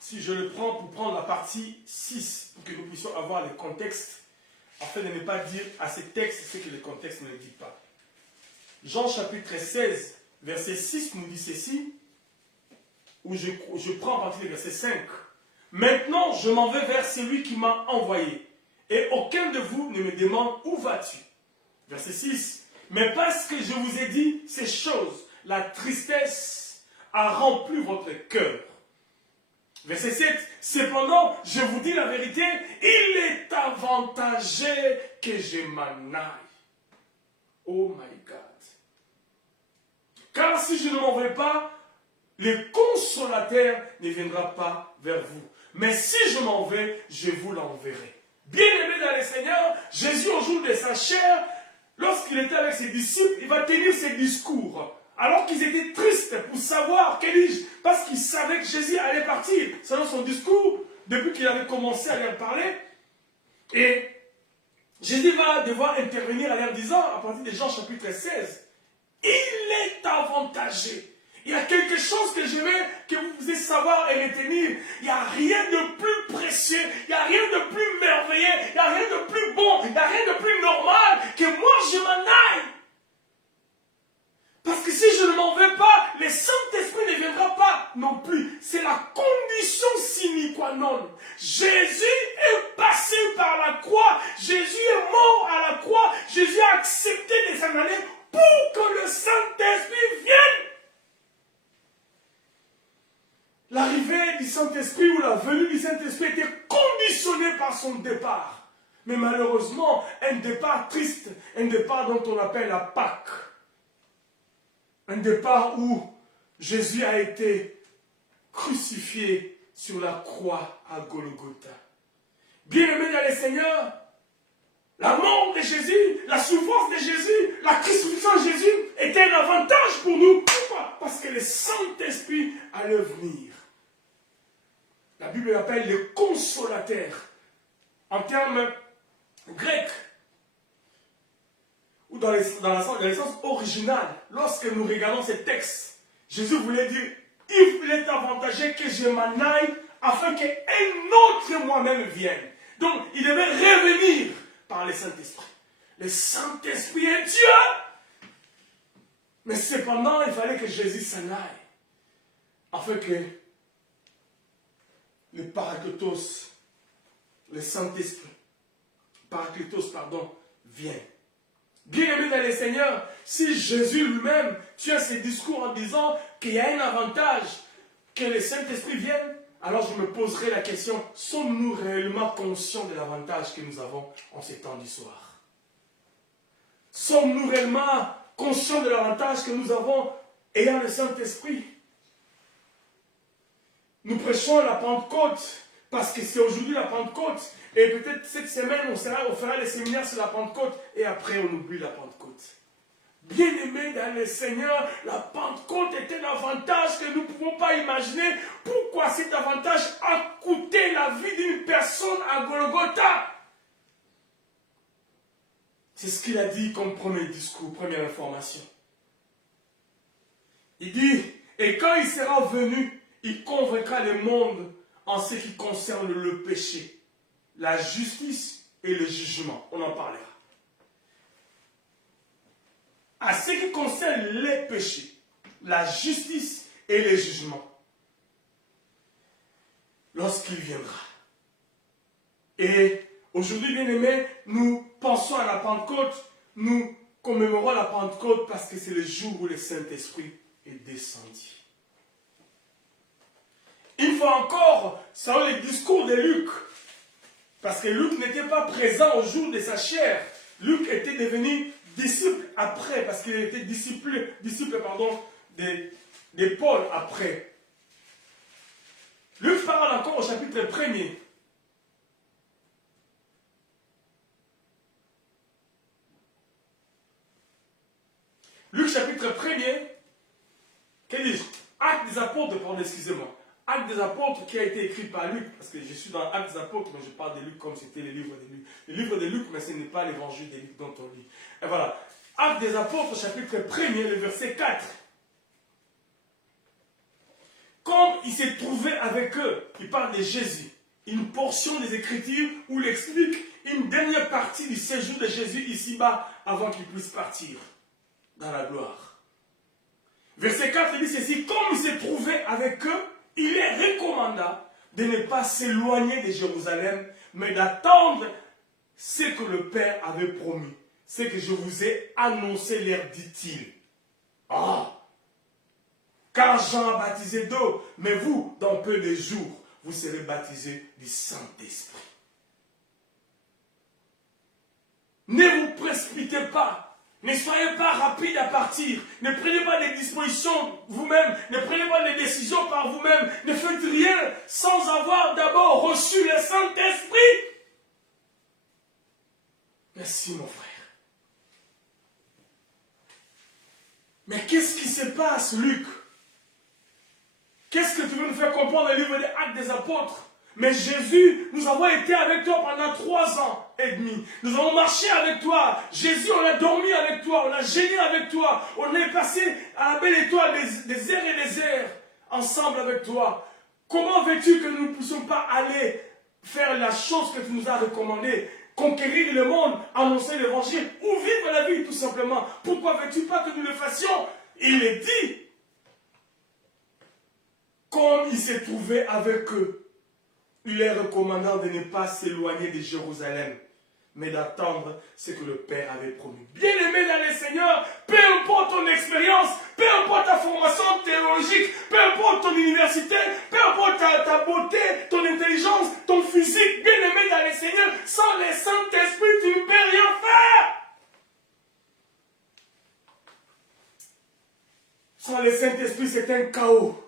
si je le prends pour prendre la partie 6, pour que nous puissions avoir le contexte, afin de ne pas dire à ces textes ce que le contexte ne dit pas. Jean chapitre 16, verset 6 nous dit ceci, où je prends à partir du verset 5. Maintenant, je m'en vais vers celui qui m'a envoyé, et aucun de vous ne me demande où vas-tu. Verset 6. Mais parce que je vous ai dit ces choses, la tristesse a rempli votre cœur. Verset 7. Cependant, je vous dis la vérité, il est avantageux que je m'en aille. Oh my God. Car si je ne m'en vais pas, le consolateur ne viendra pas vers vous. Mais si je m'en vais, je vous l'enverrai. Bien-aimé dans le Seigneur, Jésus au jour de sa chair, lorsqu'il était avec ses disciples, il va tenir ses discours. Alors qu'ils étaient tristes pour savoir, parce qu'ils savaient que Jésus allait partir. Selon son discours, depuis qu'il avait commencé à leur parler. Et Jésus va devoir intervenir en leur disant, à partir de Jean chapitre 16, il est avantageux. Il y a quelque chose que je veux que vous puissiez savoir et retenir. Il n'y a rien de plus précieux, il n'y a rien de plus merveilleux, il n'y a rien de plus bon, il n'y a rien de plus normal que moi je m'en aille. Parce que si je ne m'en vais pas, le Saint-Esprit ne viendra pas non plus. C'est la condition sine qua non. Jésus est passé par la croix. Jésus est mort à la croix. Jésus a accepté de s'en aller pour que le Saint-Esprit vienne. L'arrivée du Saint-Esprit ou la venue du Saint-Esprit était conditionnée par son départ. Mais malheureusement, un départ triste, un départ dont on appelle la Pâque. Un départ où Jésus a été crucifié sur la croix à Golgotha. Bien-aimés dans le Seigneur, la mort de Jésus, la souffrance de Jésus, la crucifixion de Jésus était un avantage pour nous. Pourquoi? Parce que le Saint-Esprit allait venir. La Bible l'appelle le consolateur. En termes grecs, ou dans le sens original, lorsque nous regardons ces textes, Jésus voulait dire, il est avantageux que je m'en aille afin qu'un autre moi-même vienne. Donc, il devait revenir par le Saint-Esprit. Le Saint-Esprit est Dieu. Mais cependant, il fallait que Jésus s'en aille afin que le Paraclétos, le Saint-Esprit, vienne. Bien-aimé dans le Seigneur, si Jésus lui-même tient ses discours en disant qu'il y a un avantage que le Saint-Esprit vienne, alors je me poserai la question, sommes-nous réellement conscients de l'avantage que nous avons en ces temps du soir? Sommes-nous réellement conscients de l'avantage que nous avons ayant le Saint-Esprit? Nous prêchons la Pentecôte parce que c'est aujourd'hui la Pentecôte. Et peut-être cette semaine, on fera les séminaires sur la Pentecôte et après on oublie la Pentecôte. Bien-aimés dans le Seigneur, la Pentecôte est un avantage que nous ne pouvons pas imaginer. Pourquoi cet avantage a coûté la vie d'une personne à Golgotha? C'est ce qu'il a dit comme premier discours, première information. Il dit, et quand il sera venu, il convaincra le monde en ce qui concerne le péché, la justice et le jugement. On en parlera. à ce qui concerne les péchés, la justice et les jugements, lorsqu'il viendra. Et aujourd'hui, bien-aimés, nous pensons à la Pentecôte, nous commémorons la Pentecôte parce que c'est le jour où le Saint-Esprit est descendu. Une fois encore, selon les discours de Luc, parce que Luc n'était pas présent au jour de sa chair, Luc était devenu disciple après, parce qu'il était disciple de Paul après. Luc parle encore au chapitre 1er. Luc chapitre 1er, que dis-je? Actes des apôtres, pardon, excusez-moi. Actes des apôtres qui a été écrit par Luc, parce que je suis dans Actes des apôtres, mais je parle de Luc comme c'était le livre de Luc. Le livre de Luc, mais ce n'est pas l'évangile de Luc dont on lit. Et voilà. Actes des apôtres, chapitre 1er, le verset 4. Comme il s'est trouvé avec eux, il parle de Jésus, une portion des Écritures où il explique une dernière partie du séjour de Jésus ici-bas avant qu'il puisse partir dans la gloire. Verset 4 dit ceci: comme il s'est trouvé avec eux, il est recommanda de ne pas s'éloigner de Jérusalem, mais d'attendre ce que le Père avait promis, ce que je vous ai annoncé, leur dit-il. Car Jean a baptisé d'eau, mais vous, dans peu de jours, vous serez baptisés du Saint-Esprit. Ne vous précipitez pas. Ne soyez pas rapide à partir. Ne prenez pas des dispositions vous-même. Ne prenez pas des décisions par vous-même. Ne faites rien sans avoir d'abord reçu le Saint-Esprit. Merci mon frère. Mais qu'est-ce qui se passe, Luc? Qu'est-ce que tu veux nous faire comprendre dans le livre des Actes des Apôtres? Mais Jésus, nous avons été avec toi pendant 3 ans et demi. Nous avons marché avec toi. Jésus, on a dormi avec toi. On a gêné avec toi. On est passé à la belle étoile des heures et des heures ensemble avec toi. Comment veux-tu que nous ne puissions pas aller faire la chose que tu nous as recommandée? Conquérir le monde, annoncer l'évangile ou vivre la vie tout simplement. Pourquoi veux-tu pas que nous le fassions? Il est dit, comme il s'est trouvé avec eux, il est recommandant de ne pas s'éloigner de Jérusalem, mais d'attendre ce que le Père avait promis. Bien-aimé dans le Seigneur, peu importe ton expérience, peu importe ta formation théologique, peu importe ton université, peu importe ta beauté, ton intelligence, ton physique, bien-aimé dans le Seigneur, sans le Saint-Esprit, tu ne peux rien faire. Sans le Saint-Esprit, c'est un chaos.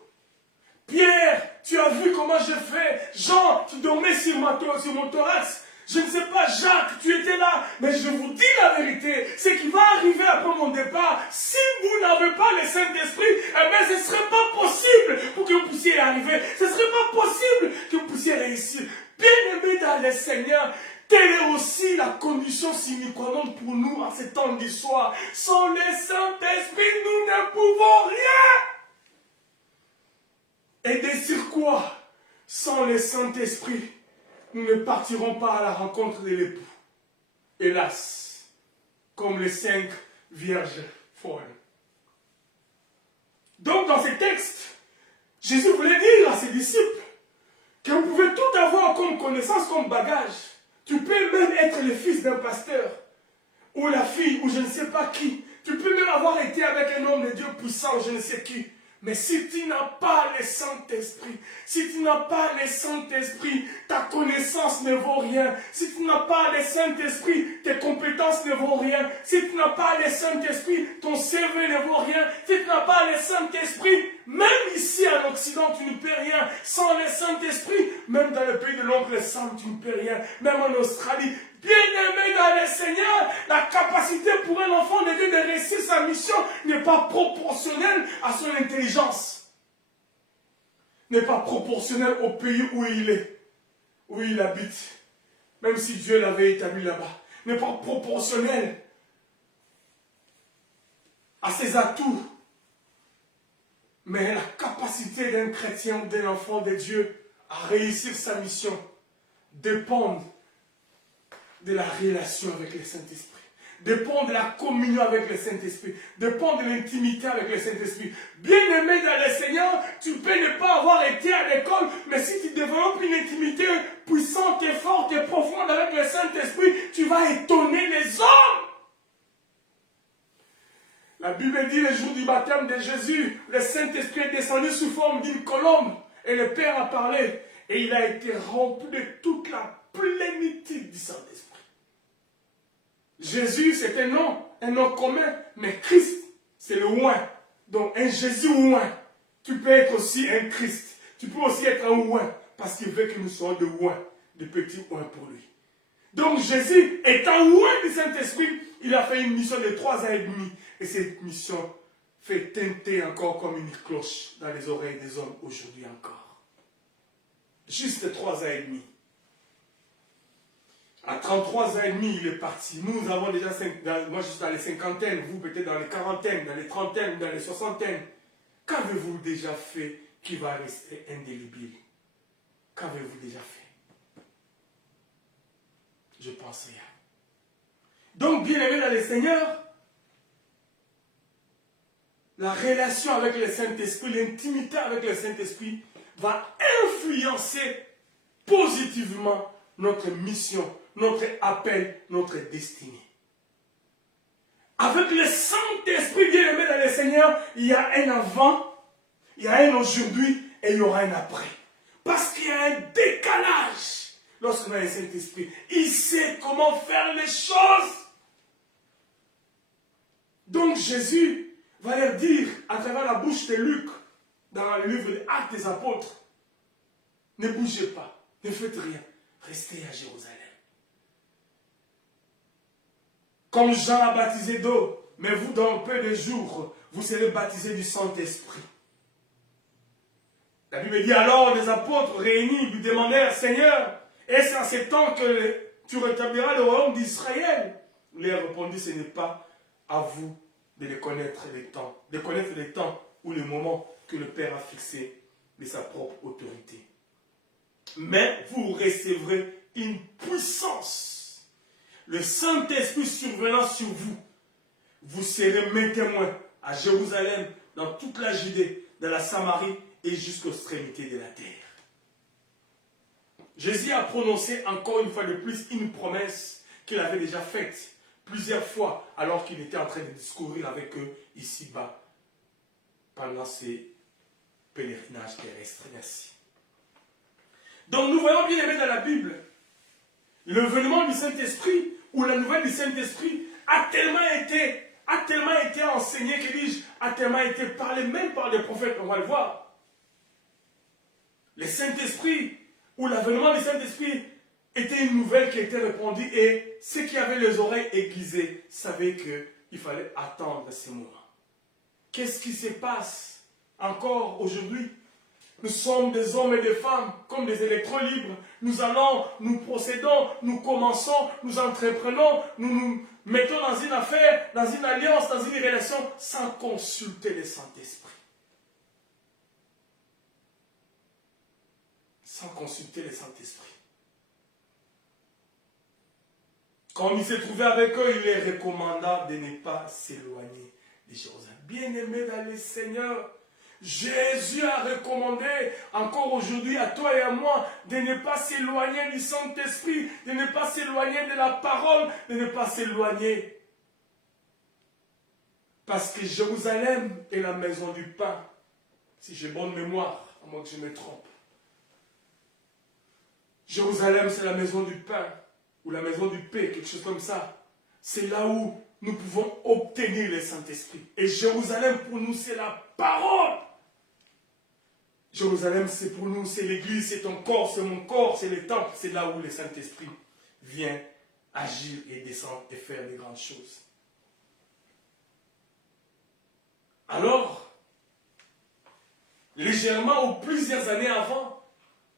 Pierre, tu as vu comment j'ai fait. Jean, tu dormais sur mon thorax. Je ne sais pas, Jacques, tu étais là. Mais je vous dis la vérité. Ce qui va arriver après mon départ, si vous n'avez pas le Saint-Esprit, eh bien, ce ne serait pas possible pour que vous puissiez y arriver. Ce ne serait pas possible que vous puissiez réussir. Bien-aimés dans le Seigneur, telle est aussi la condition sine qua non pour nous en ces temps du soir. Sans le Saint-Esprit, nous ne pouvons rien. Et de sur quoi? Sans le Saint-Esprit, nous ne partirons pas à la rencontre de l'époux. Hélas, comme les 5 vierges folles. Donc dans ces textes, Jésus voulait dire à ses disciples que vous pouvez tout avoir comme connaissance, comme bagage. Tu peux même être le fils d'un pasteur, ou la fille, ou je ne sais pas qui. Tu peux même avoir été avec un homme de Dieu puissant, je ne sais qui. Mais si tu n'as pas le Saint-Esprit, si tu n'as pas le Saint-Esprit, ta connaissance ne vaut rien. Si tu n'as pas le Saint-Esprit, tes compétences ne vaut rien. Si tu n'as pas le Saint-Esprit, ton CV ne vaut rien. Si tu n'as pas le Saint-Esprit, même ici en Occident, tu ne peux rien. Sans le Saint-Esprit, même dans le pays de l'oncle Sam, tu ne peux rien. Même en Australie. Bien-aimé dans le Seigneur, la capacité pour un enfant de Dieu de réussir sa mission n'est pas proportionnelle à son intelligence. N'est pas proportionnelle au pays où il est, où il habite. Même si Dieu l'avait établi là-bas. N'est pas proportionnelle à ses atouts. Mais la capacité d'un chrétien ou d'un enfant de Dieu à réussir sa mission dépend de la relation avec le Saint-Esprit, dépend de la communion avec le Saint-Esprit, dépend de l'intimité avec le Saint-Esprit. Bien-aimé dans le Seigneur, tu peux ne pas avoir été à l'école, mais si tu développes une intimité puissante et forte et profonde avec le Saint-Esprit, tu vas étonner les hommes. La Bible dit le jour du baptême de Jésus, le Saint-Esprit est descendu sous forme d'une colombe et le Père a parlé et il a été rempli de toute la plénitude du Saint-Esprit. Jésus, c'est un nom commun, mais Christ, c'est le oint. Donc un Jésus oint. Tu peux être aussi un Christ. Tu peux aussi être un oint, parce qu'il veut que nous soyons de oint, de petits oints pour lui. Donc Jésus, étant oint du Saint-Esprit, il a fait une mission de 3 ans et demi. Et cette mission fait tinter encore comme une cloche dans les oreilles des hommes aujourd'hui encore. Juste 3 ans et demi. À 33 ans et demi, il est parti. Nous avons déjà, moi je suis dans les cinquantaines, vous peut-être dans les quarantaines, dans les trentaines, dans les soixantaines. Qu'avez-vous déjà fait qui va rester indélébile? Qu'avez-vous déjà fait? Je pense rien. Donc, bien aimé dans le Seigneur, la relation avec le Saint-Esprit, l'intimité avec le Saint-Esprit va influencer positivement notre mission, notre appel, notre destinée. Avec le Saint-Esprit bien-aimé dans le Seigneur, il y a un avant, il y a un aujourd'hui et il y aura un après. Parce qu'il y a un décalage lorsqu'on a le Saint-Esprit. Il sait comment faire les choses. Donc Jésus va leur dire à travers la bouche de Luc, dans le livre des Actes des Apôtres, ne bougez pas, ne faites rien, restez à Jérusalem. Comme Jean a baptisé d'eau, mais vous, dans peu de jours, vous serez baptisés du Saint-Esprit. La Bible dit alors, les apôtres réunis lui demandèrent, Seigneur, est-ce en ces temps que tu rétabliras le royaume d'Israël? Il leur répondit, ce n'est pas à vous de connaître les temps ou les moments que le Père a fixés de sa propre autorité. Mais vous recevrez une puissance. Le Saint-Esprit survenant sur vous, vous serez mes témoins à Jérusalem, dans toute la Judée, dans la Samarie et jusqu'aux extrémités de la terre. Jésus a prononcé encore une fois de plus une promesse qu'il avait déjà faite plusieurs fois alors qu'il était en train de discourir avec eux ici-bas pendant ces pèlerinages terrestres. Merci. Donc nous voyons bien aimé dans la Bible, le veniment du Saint-Esprit ou la nouvelle du Saint-Esprit a tellement été enseigné, que dis-je, a tellement été parlé même par les prophètes, on va le voir. Le Saint-Esprit ou l'avènement du Saint-Esprit était une nouvelle qui était répandue et ceux qui avaient les oreilles aiguisées savaient qu'il fallait attendre ce moment. Qu'est-ce qui se passe encore aujourd'hui? Nous sommes des hommes et des femmes comme des électrons libres. Nous allons, nous procédons, nous commençons, nous entreprenons, nous nous mettons dans une affaire, dans une alliance, dans une relation sans consulter le Saint-Esprit. Sans consulter le Saint-Esprit. Quand il s'est trouvé avec eux, il est recommandant de ne pas s'éloigner de Jérusalem. Bien-aimés dans le Seigneur, Jésus a recommandé encore aujourd'hui à toi et à moi de ne pas s'éloigner du Saint-Esprit, de ne pas s'éloigner de la parole, de ne pas s'éloigner. Parce que Jérusalem est la maison du pain. Si j'ai bonne mémoire, à moins que je me trompe. Jérusalem, c'est la maison du pain, ou la maison du paix, quelque chose comme ça. C'est là où nous pouvons obtenir le Saint-Esprit. Et Jérusalem, pour nous, c'est la parole. Jérusalem, c'est pour nous, c'est l'église, c'est ton corps, c'est mon corps, c'est le temple. C'est là où le Saint-Esprit vient agir et descendre et faire des grandes choses. Alors, légèrement ou plusieurs années avant,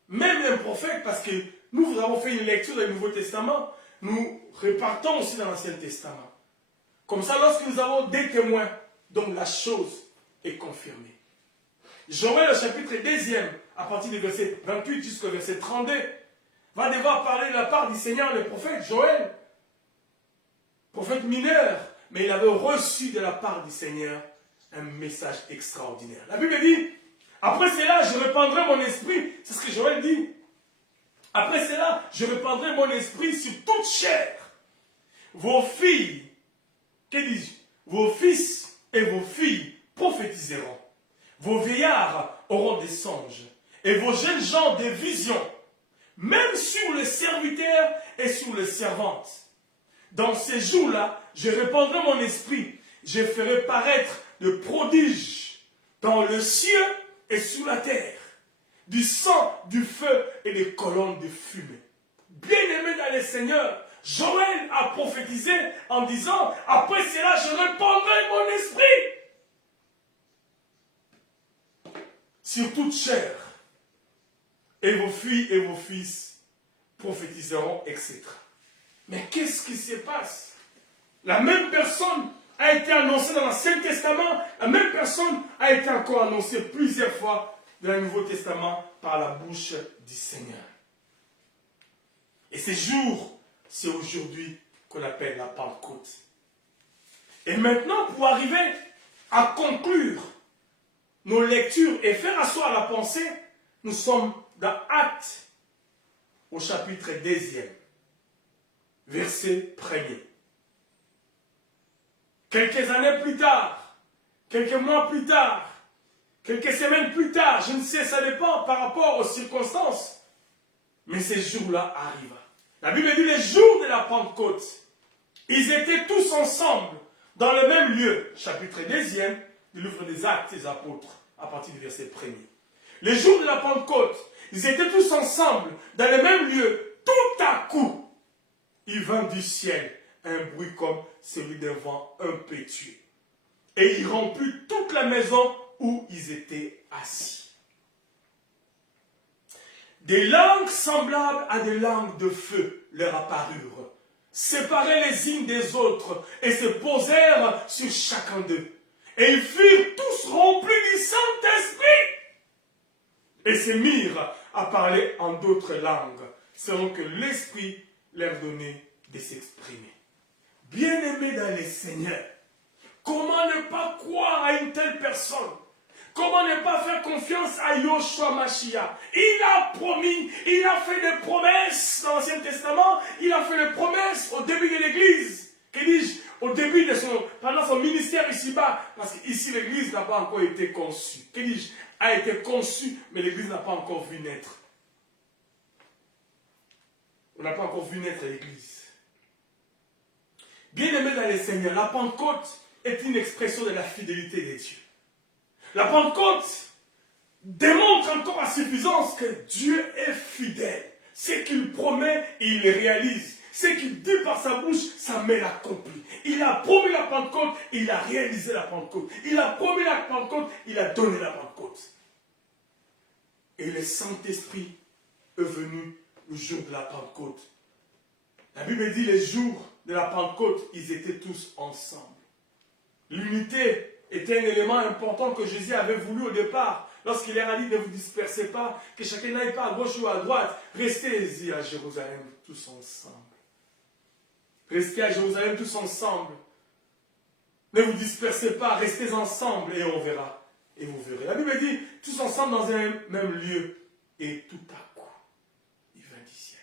même les prophètes, parce que nous avons fait une lecture du Nouveau Testament, nous repartons aussi dans l'Ancien Testament. Comme ça, lorsque nous avons des témoins, donc la chose est confirmée. Joël, le chapitre 2, à partir du verset 28 jusqu'au verset 32, va devoir parler de la part du Seigneur, le prophète Joël. prophète mineur, mais il avait reçu de la part du Seigneur un message extraordinaire. La Bible dit, après cela, je répandrai mon esprit, c'est ce que Joël dit. Après cela, je répandrai mon esprit sur toute chair. Vos filles, que dis-je? Vos fils et vos filles prophétiseront. Vos vieillards auront des songes, et vos jeunes gens des visions, même sur les serviteurs et sur les servantes. Dans ces jours-là, je répandrai mon esprit, je ferai paraître de prodiges dans le ciel et sous la terre, du sang, du feu et des colonnes de fumée. Bien-aimés dans le Seigneur, Joël a prophétisé en disant, après cela, je répandrai mon esprit sur toute chair, et vos filles et vos fils prophétiseront, etc. Mais qu'est-ce qui se passe? La même personne a été annoncée dans l'Ancien Testament, la même personne a été encore annoncée plusieurs fois dans le Nouveau Testament par la bouche du Seigneur. Et ces jours, c'est aujourd'hui qu'on appelle la Pentecôte. Et maintenant, pour arriver à conclure nos lectures et faire asseoir la pensée, nous sommes dans Actes, au chapitre 2e, verset 1er. Quelques années plus tard, quelques mois plus tard, quelques semaines plus tard, je ne sais, ça dépend par rapport aux circonstances, mais ces jours-là arrivent. La Bible dit les jours de la Pentecôte, ils étaient tous ensemble dans le même lieu, chapitre 2e du livre des Actes des Apôtres, à partir du verset 1er. Les jours de la Pentecôte, ils étaient tous ensemble dans le même lieu, tout à coup, il vint du ciel un bruit comme celui d'un vent impétueux. Et il remplit toute la maison où ils étaient assis. Des langues semblables à des langues de feu leur apparurent, séparées les unes des autres, et se posèrent sur chacun d'eux. Et ils furent tous remplis du Saint-Esprit, et se mirent à parler en d'autres langues, selon que l'Esprit leur donnait de s'exprimer. Bien-aimés dans le Seigneur, comment ne pas croire à une telle personne? Comment ne pas faire confiance à Yoshua Mashiach? Il a promis, il a fait des promesses dans l'Ancien Testament, il a fait des promesses au début de l'Église. Que dis-je? Au début de pendant son ministère ici-bas, parce qu'ici l'Église n'a pas encore été conçue. Que dis-je? A été conçue, mais l'Église n'a pas encore vu naître. On n'a pas encore vu naître l'Église. Bien-aimés dans le Seigneur, la Pentecôte est une expression de la fidélité de Dieu. La Pentecôte démontre encore à suffisance que Dieu est fidèle. Ce qu'il promet, il le réalise. Ce qu'il dit par sa bouche, sa main l'accomplit. Il a promis la Pentecôte, il a réalisé la Pentecôte. Il a promis la Pentecôte, il a donné la Pentecôte. Et le Saint-Esprit est venu le jour de la Pentecôte. La Bible dit les jours de la Pentecôte, ils étaient tous ensemble. L'unité était un élément important que Jésus avait voulu au départ. Lorsqu'il leur a dit ne vous dispersez pas, que chacun n'aille pas à gauche ou à droite, restez-y à Jérusalem tous ensemble. Restez à Jérusalem tous ensemble. Ne vous dispersez pas, restez ensemble et on verra. Et vous verrez. La Bible dit tous ensemble dans un même lieu. Et tout à coup, il vint du ciel.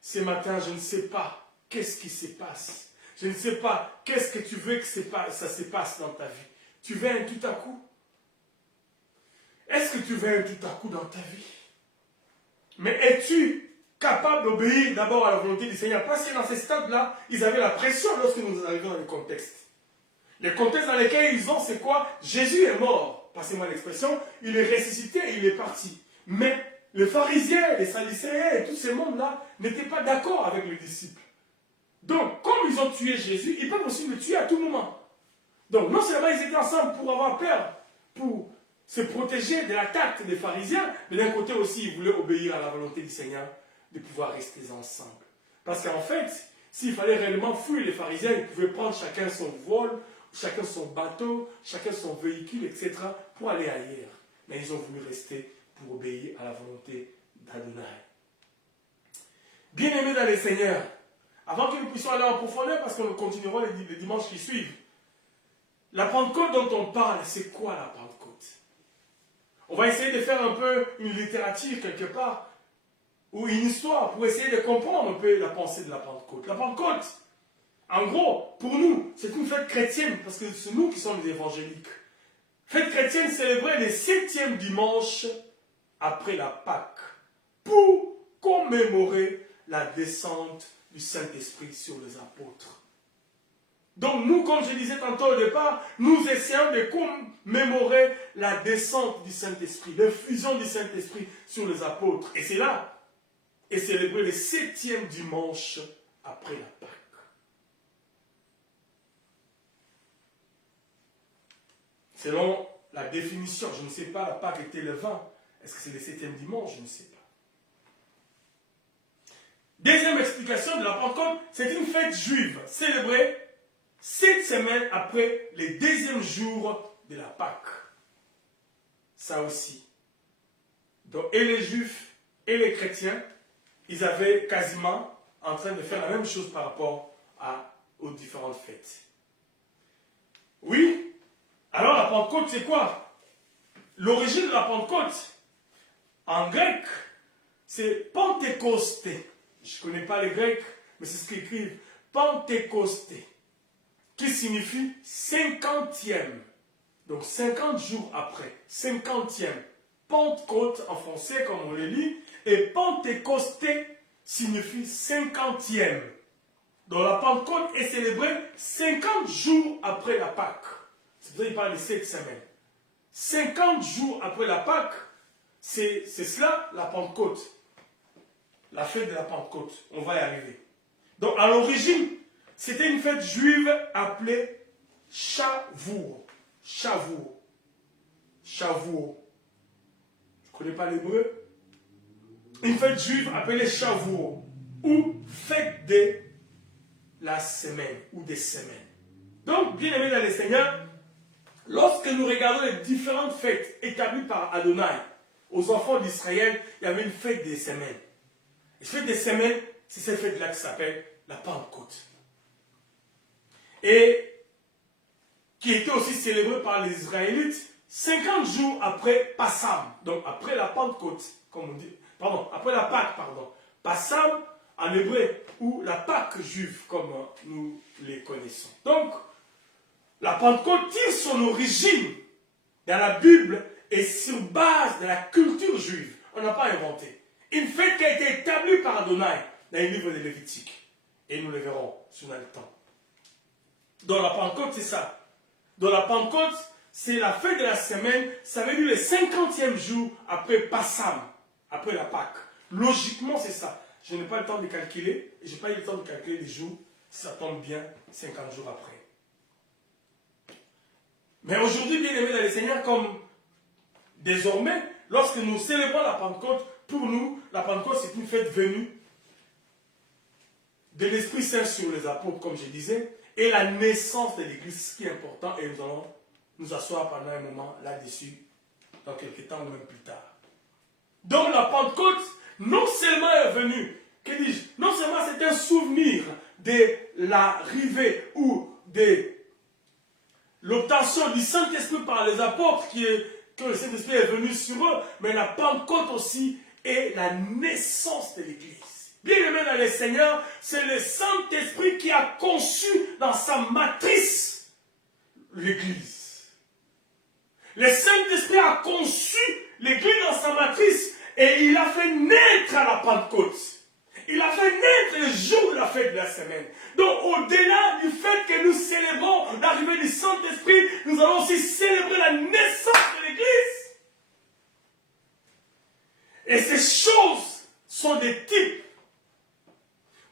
Ce matin, je ne sais pas qu'est-ce qui se passe. Je ne sais pas qu'est-ce que tu veux que ça se passe dans ta vie. Tu veux un tout à coup? Est-ce que tu veux un tout à coup dans ta vie? Mais es-tu capable d'obéir d'abord à la volonté du Seigneur? Parce que dans ces stades-là, ils avaient la pression lorsque nous arrivons dans les contextes. Les contextes dans lesquels ils ont, c'est quoi? Jésus est mort, passez-moi l'expression, il est ressuscité et il est parti. Mais les pharisiens, les sadducéens et tous ces mondes-là n'étaient pas d'accord avec les disciples. Donc, comme ils ont tué Jésus, ils peuvent aussi le tuer à tout moment. Donc, non seulement ils étaient ensemble pour avoir peur, pour se protéger de l'attaque des pharisiens, mais d'un côté aussi, ils voulaient obéir à la volonté du Seigneur de pouvoir rester ensemble. Parce qu'en fait, s'il fallait réellement fuir les pharisiens, ils pouvaient prendre chacun son vol, chacun son bateau, chacun son véhicule, etc., pour aller ailleurs. Mais ils ont voulu rester pour obéir à la volonté d'Adonai. Bien-aimés dans le Seigneur, avant que nous puissions aller en profondeur, parce que nous continuerons les dimanches qui suivent. La Pentecôte dont on parle, c'est quoi la Pentecôte? On va essayer de faire un peu une littérature quelque part, ou une histoire, pour essayer de comprendre un peu la pensée de la Pentecôte. La Pentecôte, en gros, pour nous, c'est une fête chrétienne, parce que c'est nous qui sommes les évangéliques. Fête chrétienne célébrée le 7e dimanche après la Pâque, pour commémorer la descente du Saint-Esprit sur les apôtres. Donc nous, comme je disais tantôt au départ, nous essayons de commémorer la descente du Saint-Esprit, l'effusion du Saint-Esprit sur les apôtres. Et c'est là, et célébrer le 7e dimanche après la Pâque. Selon la définition, je ne sais pas, la Pâque était le 20. Est-ce que c'est le 7e dimanche? Je ne sais pas. Deuxième explication de la Pentecôte, c'est une fête juive célébrée 7 semaines après le 2e jour de la Pâque. Ça aussi. Donc, et les Juifs et les chrétiens, ils avaient quasiment en train de faire la même chose par rapport aux différentes fêtes. Oui. Alors la Pentecôte, c'est quoi? L'origine de la Pentecôte, en grec, c'est Pentecosté. Je ne connais pas les Grecs, mais c'est ce qu'ils écrivent. Pentecosté, qui signifie 50e. Donc 50 jours après, 50e. Pentecôte en français, comme on le lit, et Pentecosté signifie 50e. Donc la Pentecôte est célébrée 50 jours après la Pâque. C'est pour ça qu'il parle de 7 semaines. 50 jours après la Pâque, c'est cela la Pentecôte. La fête de la Pentecôte. On va y arriver. Donc à l'origine, c'était une fête juive appelée Shavuot. Shavuot. Shavuot. Je ne connais pas l'hébreu. Une fête juive appelée Shavuot. Ou fête de la semaine. Ou des semaines. Donc, bien aimés dans le Seigneur, lorsque nous regardons les différentes fêtes établies par Adonai aux enfants d'Israël, il y avait une fête des semaines. La fête des semaines, c'est cette fête-là qui s'appelle la Pentecôte. Et qui était aussi célébrée par les Israélites 50 jours après Passam, donc après la Pentecôte, comme on dit, pardon, après la Pâque, pardon. Passam en hébreu, ou la Pâque juive, comme nous les connaissons. Donc, la Pentecôte tire son origine dans la Bible et sur base de la culture juive. On n'a pas inventé. Une fête qui a été établie par Adonai dans le livre de Lévitique. Et nous le verrons si on a le temps. Donc la Pentecôte, c'est ça. Donc la Pentecôte, c'est la fête de la semaine. Ça veut dire le 50e jour après Passam, après la Pâque. Logiquement, c'est ça. Je n'ai pas le temps de calculer. Et je n'ai pas eu le temps de calculer les jours. Si ça tombe bien, 50 jours après. Mais aujourd'hui, bien aimés dans le Seigneur, comme désormais, lorsque nous célébrons la Pentecôte, pour nous, la Pentecôte, c'est une fête venue de l'Esprit Saint sur les apôtres, comme je disais, et la naissance de l'Église, ce qui est important, et nous allons nous asseoir pendant un moment là-dessus, dans quelques temps ou même plus tard. Donc la Pentecôte, non seulement est venue, que dis-je, non seulement c'est un souvenir de l'arrivée ou de l'obtention du Saint-Esprit par les apôtres, que le Saint-Esprit est venu sur eux, mais la Pentecôte aussi est la naissance de l'Église. Bien aimé dans le Seigneur, c'est le Saint-Esprit qui a conçu dans sa matrice l'Église. Le Saint-Esprit a conçu l'Église dans sa matrice et il a fait naître à la Pentecôte. Il a fait naître le jour de la fête de la semaine. Donc au-delà du fait que nous célébrons l'arrivée du Saint-Esprit, nous allons aussi célébrer la naissance de l'Église. Et ces choses sont des types.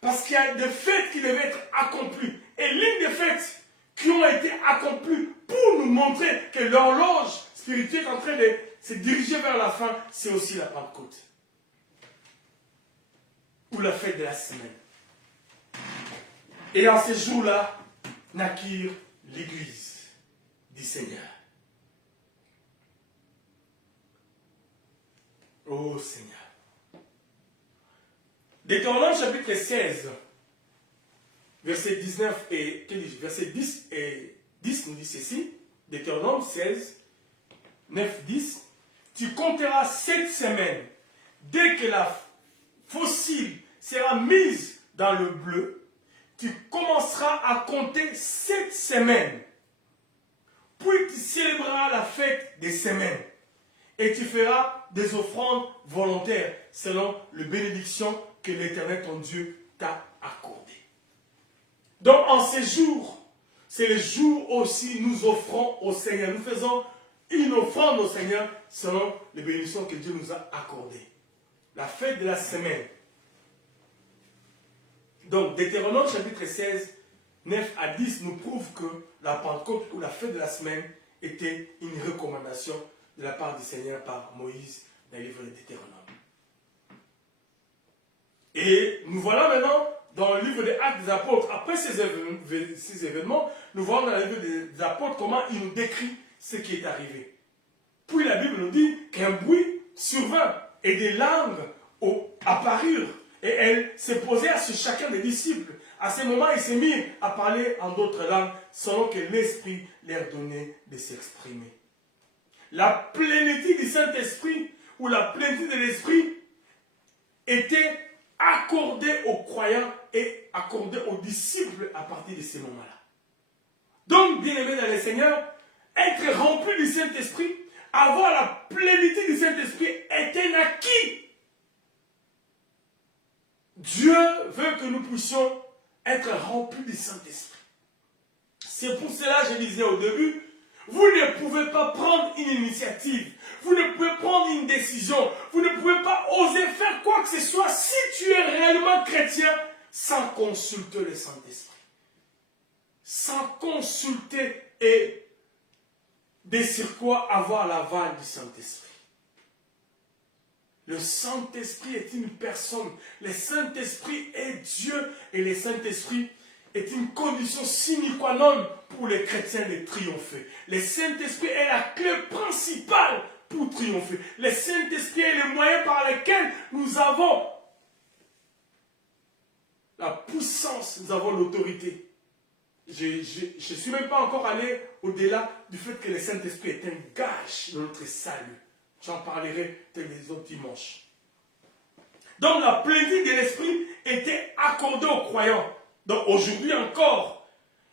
Parce qu'il y a des fêtes qui devaient être accomplies. Et l'une des fêtes qui ont été accomplies pour nous montrer que l'horloge spirituelle est en train de se diriger vers la fin, c'est aussi la Pentecôte. Ou la fête de la semaine. Et en ces jours-là, naquit l'Église du Seigneur. Oh Seigneur. Deutéronome chapitre 16, verset 19 et verset 10 et 10 nous dit ceci, Deutéronome 16, 9, 10, tu compteras 7 semaines. Dès que la fossile sera mise dans le bleu, tu commenceras à compter 7 semaines. Puis tu célébreras la fête des semaines et tu feras des offrandes volontaires selon les bénédictions que l'Éternel ton Dieu t'a accordées. Donc en ces jours, c'est les jours aussi nous offrons au Seigneur. Nous faisons une offrande au Seigneur selon les bénédictions que Dieu nous a accordées. La fête de la semaine. Donc Deutéronome chapitre 16, 9 à 10 nous prouve que la Pentecôte ou la fête de la semaine était une recommandation de la part du Seigneur par Moïse dans le livre de Deutéronome. Et nous voilà maintenant dans le livre des Actes des Apôtres. Après ces événements, nous voyons dans le livre des Apôtres comment il nous décrit ce qui est arrivé. Puis la Bible nous dit qu'un bruit survint et des langues apparurent. Et elles se posèrent sur chacun des disciples. À ce moment, ils se mirent à parler en d'autres langues selon que l'Esprit leur donnait de s'exprimer. La plénitude du Saint-Esprit ou la plénitude de l'Esprit était accordée aux croyants et accordée aux disciples à partir de ce moment-là. Donc, bien-aimés dans le Seigneur, être rempli du Saint-Esprit, avoir la plénitude du Saint-Esprit est un acquis. Dieu veut que nous puissions être remplis du Saint-Esprit. C'est pour cela que je disais au début, vous ne pouvez pas prendre une initiative, vous ne pouvez prendre une décision, vous ne pouvez pas oser faire quoi que ce soit si tu es réellement chrétien sans consulter le Saint-Esprit. Sans consulter et sur quoi avoir l'aval du Saint-Esprit. Le Saint-Esprit est une personne. Le Saint-Esprit est Dieu et le Saint-Esprit est une condition sine qua non pour les chrétiens de triompher. Le Saint-Esprit est la clé principale pour triompher. Le Saint-Esprit est le moyen par lequel nous avons la puissance, nous avons l'autorité. Je ne suis même pas encore allé au-delà du fait que le Saint-Esprit est un gage de notre salut. J'en parlerai les autres dimanches. Donc la plénitude de l'Esprit était accordée aux croyants. Donc aujourd'hui encore,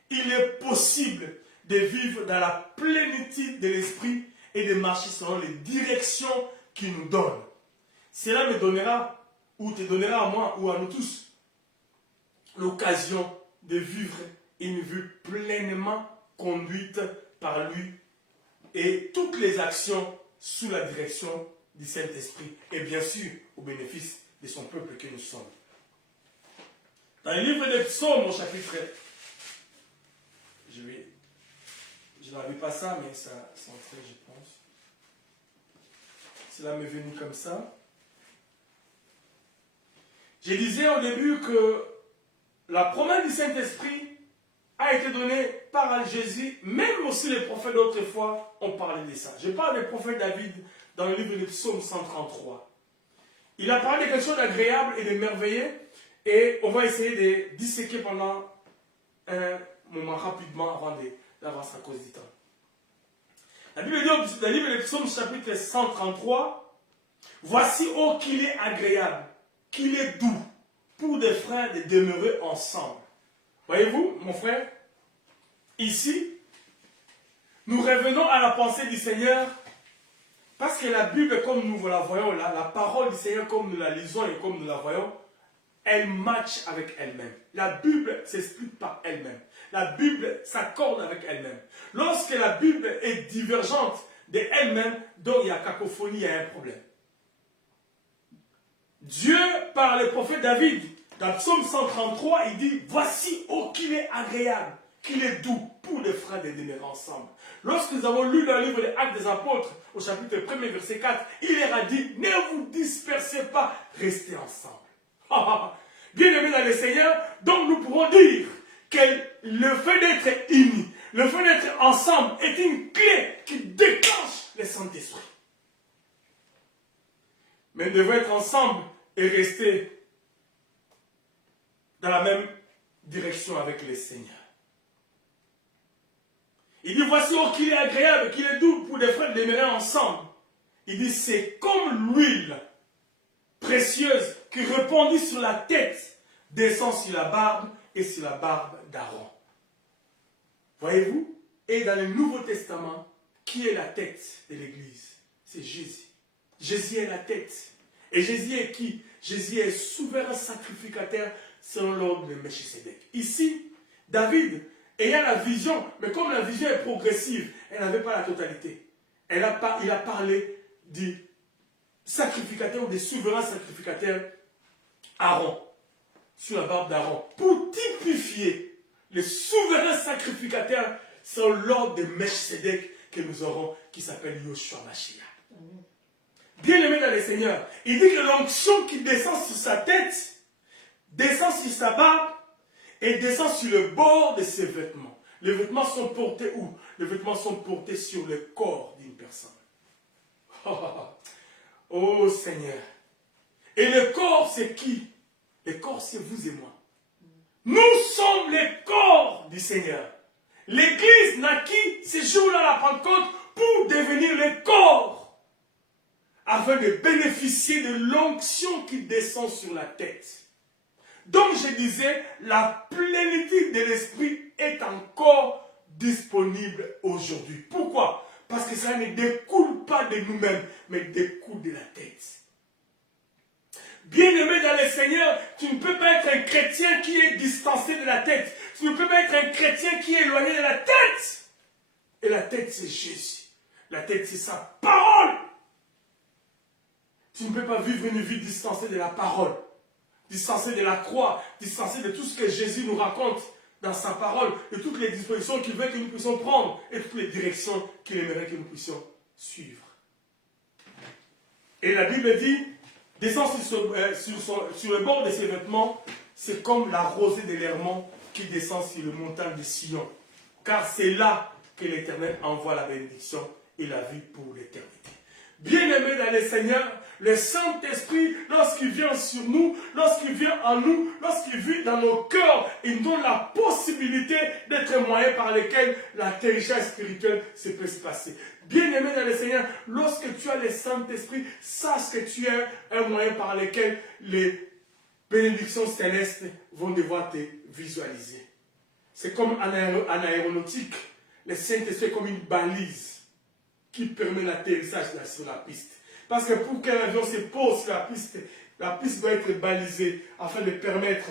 il est possible de vivre dans la plénitude de l'Esprit et de marcher selon les directions qu'il nous donne. Cela me donnera, ou te donnera à moi, ou à nous tous, l'occasion de vivre une vie pleinement conduite par lui et toutes les actions sous la direction du Saint-Esprit et bien sûr au bénéfice de son peuple que nous sommes. Dans le livre des Psaumes au chapitre, je n'avais pas ça mais ça s'entrait je pense. Cela m'est venu comme ça. Je disais au début que la promesse du Saint-Esprit a été donnée par Jésus, même aussi les prophètes d'autrefois ont parlé de ça. Je parle du prophète David dans le livre de Psaume 133. Il a parlé de quelque chose d'agréable et de merveilleux, et on va essayer de disséquer pendant un moment rapidement avant d'avancer à cause du temps. La Bible dit dans le livre de Psaume chapitre 133, voici oh qu'il est agréable, qu'il est doux pour des frères de demeurer ensemble. Voyez-vous, mon frère, ici, nous revenons à la pensée du Seigneur, parce que la Bible, comme nous la voyons là, la parole du Seigneur, comme nous la lisons et comme nous la voyons, elle match avec elle-même. La Bible s'explique par elle-même. La Bible s'accorde avec elle-même. Lorsque la Bible est divergente d'elle-même, donc il y a cacophonie, il y a un problème. Dieu, par le prophète David, dans Psaume 133, il dit, voici, oh, qu'il est agréable, qu'il est doux pour les frères de demeurer ensemble. Lorsque nous avons lu dans le livre des Actes des Apôtres, au chapitre 1, verset 4, il leur a dit, ne vous dispersez pas, restez ensemble. Bien-aimés dans le Seigneur, donc nous pouvons dire que le fait d'être unis, le fait d'être ensemble est une clé qui déclenche le Saint-Esprit. Mais nous devons être ensemble et rester dans la même direction avec le Seigneur. Il dit, voici oh, qu'il est agréable, qu'il est doux pour des frères de demeurer ensemble. Il dit, c'est comme l'huile précieuse qui répandit sur la tête, descend sur la barbe et sur la barbe d'Aaron. Voyez-vous? Et dans le Nouveau Testament, qui est la tête de l'Église? C'est Jésus. Jésus est la tête. Et Jésus est qui? Jésus est souverain sacrificateur selon l'ordre de Melchisedec. Ici, David, ayant la vision, mais comme la vision est progressive, elle n'avait pas la totalité. Il a parlé du sacrificateur ou des souverains sacrificateurs Aaron, sur la barbe d'Aaron, pour typifier le souverain sacrificateur selon l'ordre de Melchisedec que nous aurons, qui s'appelle Yoshua Mashiach. Bien-aimé dans le Seigneur, il dit que l'onction qui descend sur sa tête, descend sur sa barbe et descend sur le bord de ses vêtements. Les vêtements sont portés où? Les vêtements sont portés sur le corps d'une personne. Oh Seigneur. Et le corps, c'est qui? Le corps, c'est vous et moi. Nous sommes les corps du Seigneur. L'Église naquit ce jour-là, la Pentecôte, pour devenir le corps, afin de bénéficier de l'onction qui descend sur la tête. Donc je disais, la plénitude de l'Esprit est encore disponible aujourd'hui. Pourquoi? Parce que ça ne découle pas de nous-mêmes, mais découle de la tête. Bien-aimé dans le Seigneur, tu ne peux pas être un chrétien qui est distancé de la tête. Tu ne peux pas être un chrétien qui est éloigné de la tête. Et la tête, c'est Jésus. La tête, c'est sa parole. Tu ne peux pas vivre une vie distancée de la parole, distancée de la croix, distancée de tout ce que Jésus nous raconte dans sa parole, de toutes les dispositions qu'il veut que nous puissions prendre et toutes les directions qu'il aimerait que nous puissions suivre. Et la Bible dit, descend sur le bord de ses vêtements, c'est comme la rosée de l'Hermon qui descend sur le montagne de Sion. Car c'est là que l'Éternel envoie la bénédiction et la vie pour l'éternité. Bien-aimés dans le Seigneur, le Saint-Esprit, lorsqu'il vient sur nous, lorsqu'il vient en nous, lorsqu'il vit dans nos cœurs, il nous donne la possibilité d'être un moyen par lequel l'atterrissage spirituel peut se passer. Bien-aimé dans le Seigneur, lorsque tu as le Saint-Esprit, sache que tu es un moyen par lequel les bénédictions célestes vont devoir te visualiser. C'est comme en aéronautique, le Saint-Esprit est comme une balise qui permet l'atterrissage sur la piste. Parce que pour qu'un avion se pose sur la piste doit être balisée afin de permettre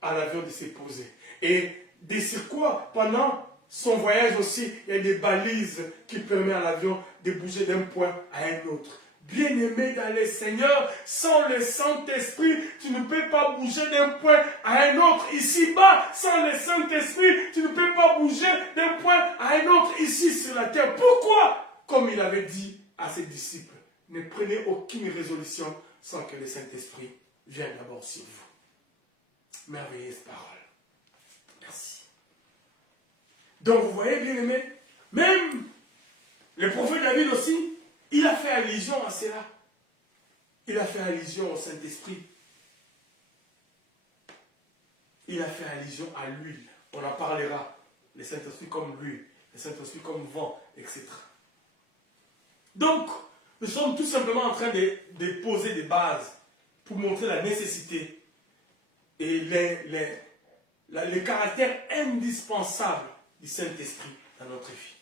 à l'avion de se poser. Et des circuits, pendant son voyage aussi, il y a des balises qui permettent à l'avion de bouger d'un point à un autre. Bien-aimé dans le Seigneur, sans le Saint-Esprit, tu ne peux pas bouger d'un point à un autre ici-bas. Sans le Saint-Esprit, tu ne peux pas bouger d'un point à un autre ici sur la terre. Pourquoi? Comme il avait dit à ses disciples, ne prenez aucune résolution sans que le Saint-Esprit vienne d'abord sur vous. Merveilleuse parole. Merci. Donc vous voyez, bien aimé, même le prophète David aussi, il a fait allusion à cela. Il a fait allusion au Saint-Esprit. Il a fait allusion à l'huile. On en parlera. Le Saint-Esprit comme l'huile, le Saint-Esprit comme vent, etc. Donc, nous sommes tout simplement en train de poser des bases pour montrer la nécessité et le caractère indispensable du Saint-Esprit dans notre vie.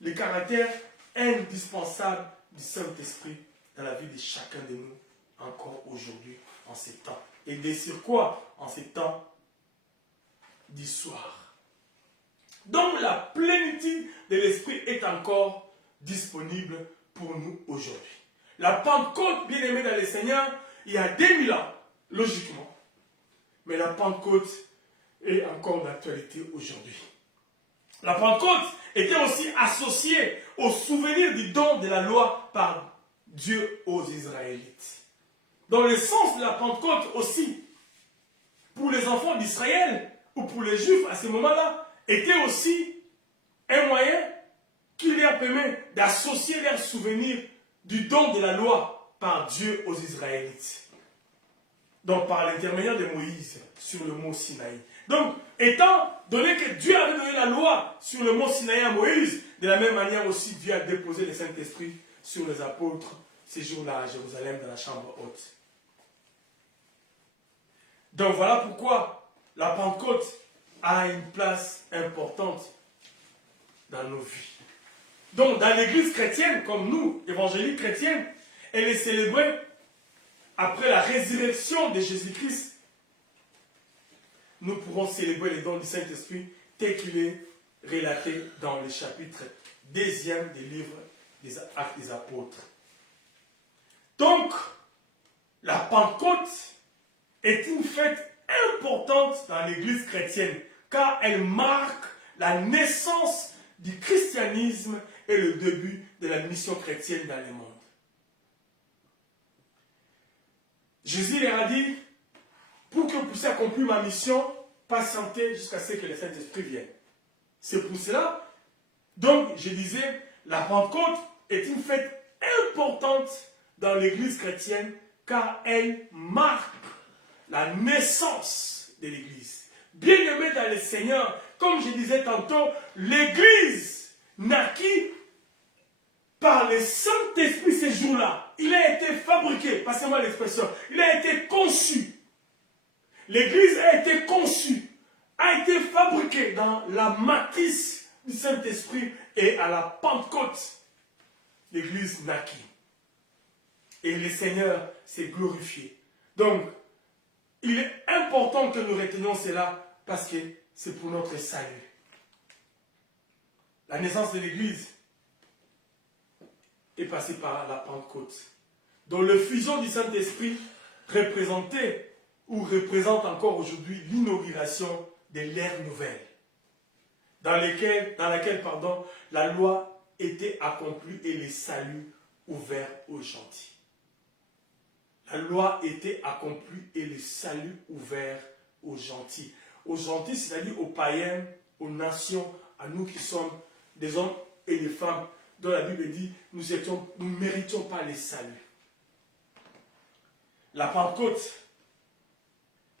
Le caractère indispensable du Saint-Esprit dans la vie de chacun de nous, encore aujourd'hui, en ces temps. Et de sur quoi? En ces temps d'histoire. Donc, la plénitude de l'Esprit est encore disponible pour nous aujourd'hui. La Pentecôte, bien aimée dans le Seigneur, il y a 2000 ans, logiquement. Mais la Pentecôte est encore d'actualité aujourd'hui. La Pentecôte était aussi associée au souvenir du don de la loi par Dieu aux Israélites. Dans le sens de la Pentecôte aussi, pour les enfants d'Israël, ou pour les Juifs à ce moment-là, était aussi un moyen qui leur permet d'associer leur souvenir du don de la loi par Dieu aux Israélites. Donc par l'intermédiaire de Moïse sur le mont Sinaï. Donc, étant donné que Dieu avait donné la loi sur le mont Sinaï à Moïse, de la même manière aussi, Dieu a déposé le Saint-Esprit sur les apôtres ces jours-là à Jérusalem dans la chambre haute. Donc voilà pourquoi la Pentecôte a une place importante dans nos vies. Donc dans l'église chrétienne, comme nous, évangéliques chrétiennes, elle est célébrée après la résurrection de Jésus-Christ. Nous pourrons célébrer les dons du Saint-Esprit tel qu'il est relaté dans le chapitre 2e des livres des Actes des Apôtres. Donc, la Pentecôte est une fête importante dans l'église chrétienne car elle marque la naissance du christianisme et le début de la mission chrétienne dans le monde. Jésus leur a dit, pour que vous puissiez accomplir ma mission, patientez jusqu'à ce que le Saint-Esprit vienne. C'est pour cela, donc je disais, la Pentecôte est une fête importante dans l'église chrétienne car elle marque la naissance de l'église. Bien-aimés dans le Seigneur, comme je disais tantôt, l'église naquit par le Saint-Esprit ces jours-là. Il a été fabriqué, passez-moi l'expression, il a été conçu. L'église a été conçue, a été fabriquée dans la matrice du Saint-Esprit et à la Pentecôte, l'église naquit. Et le Seigneur s'est glorifié. Donc, il est important que nous retenions cela parce que c'est pour notre salut. La naissance de l'église est passée par la Pentecôte, dont le fusion du Saint-Esprit représentait ou représente encore aujourd'hui l'inauguration de l'ère nouvelle, dans laquelle la loi était accomplie et le salut ouvert aux gentils. La loi était accomplie et le salut ouvert aux gentils. Aux gentils, c'est-à-dire aux païens, aux nations, à nous qui sommes des hommes et des femmes, dont la Bible dit nous ne méritions pas le salut. La Pentecôte,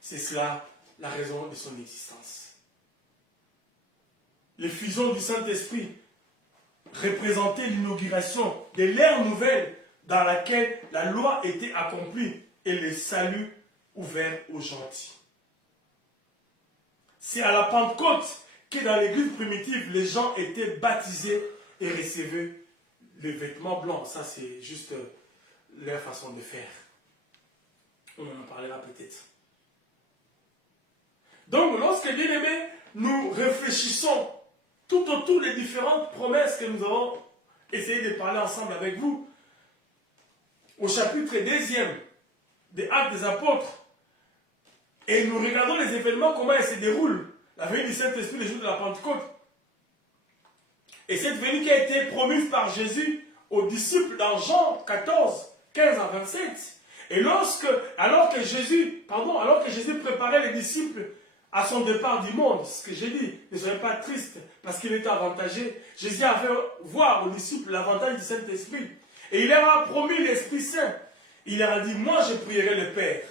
c'est cela la raison de son existence. L'effusion du Saint-Esprit représentait l'inauguration de l'ère nouvelle dans laquelle la loi était accomplie et le salut ouvert aux gentils. C'est à la Pentecôte que dans l'église primitive, les gens étaient baptisés et recevaient les vêtements blancs. Ça, c'est juste leur façon de faire. On en parlera peut-être. Donc, lorsque, bien aimés, nous réfléchissons tout autour des différentes promesses que nous avons essayé de parler ensemble avec vous, au chapitre 2e des Actes des Apôtres, et nous regardons les événements, comment ils se déroulent, la venue du Saint-Esprit le jour de la Pentecôte. Et cette venue qui a été promise par Jésus aux disciples dans Jean 14, 15 à 27. Et alors que Jésus préparait les disciples à son départ du monde, ce que j'ai dit, ne soyez pas tristes parce qu'il était avantagé. Jésus a fait voir aux disciples l'avantage du Saint-Esprit. Et il leur a promis l'Esprit Saint. Il leur a dit, moi je prierai le Père.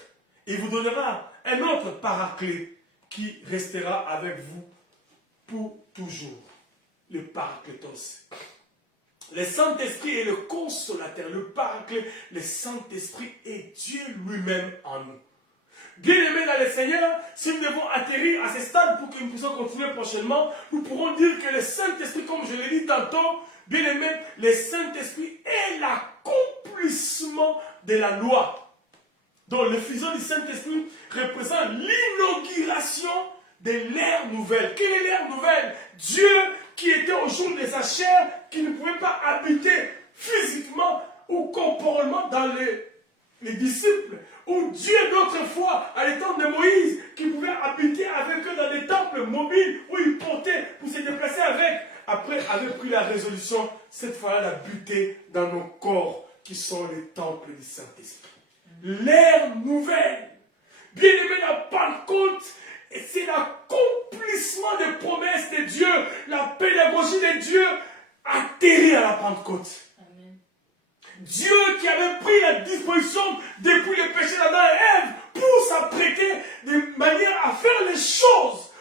Il vous donnera un autre paraclet qui restera avec vous pour toujours. Le Paraclétos. Le Saint-Esprit est le consolateur, le Paraclet. Le Saint-Esprit est Dieu lui-même en nous. Bien-aimés dans le Seigneur, si nous devons atterrir à ce stade pour que nous puissions continuer prochainement, nous pourrons dire que le Saint-Esprit, comme je l'ai dit tantôt, bien-aimés, le Saint-Esprit est l'accomplissement de la loi. Donc le fusion du Saint-Esprit représente l'inauguration de l'ère nouvelle. Quelle est l'ère nouvelle? Dieu qui était au jour de sa chair, qui ne pouvait pas habiter physiquement ou corporellement dans les disciples, ou Dieu d'autrefois, à l'époque de Moïse, qui pouvait habiter avec eux dans des temples mobiles où ils portaient pour se déplacer avec. Après, avait pris la résolution, cette fois-là, d'habiter dans nos corps qui sont les temples du Saint-Esprit. L'ère nouvelle. Bien-aimé, la Pentecôte, c'est l'accomplissement des promesses de Dieu, la pédagogie de Dieu atterrit à la Pentecôte. Dieu qui avait pris la disposition depuis le péché d'Adam et Ève pour s'apprêter de manière à faire les choses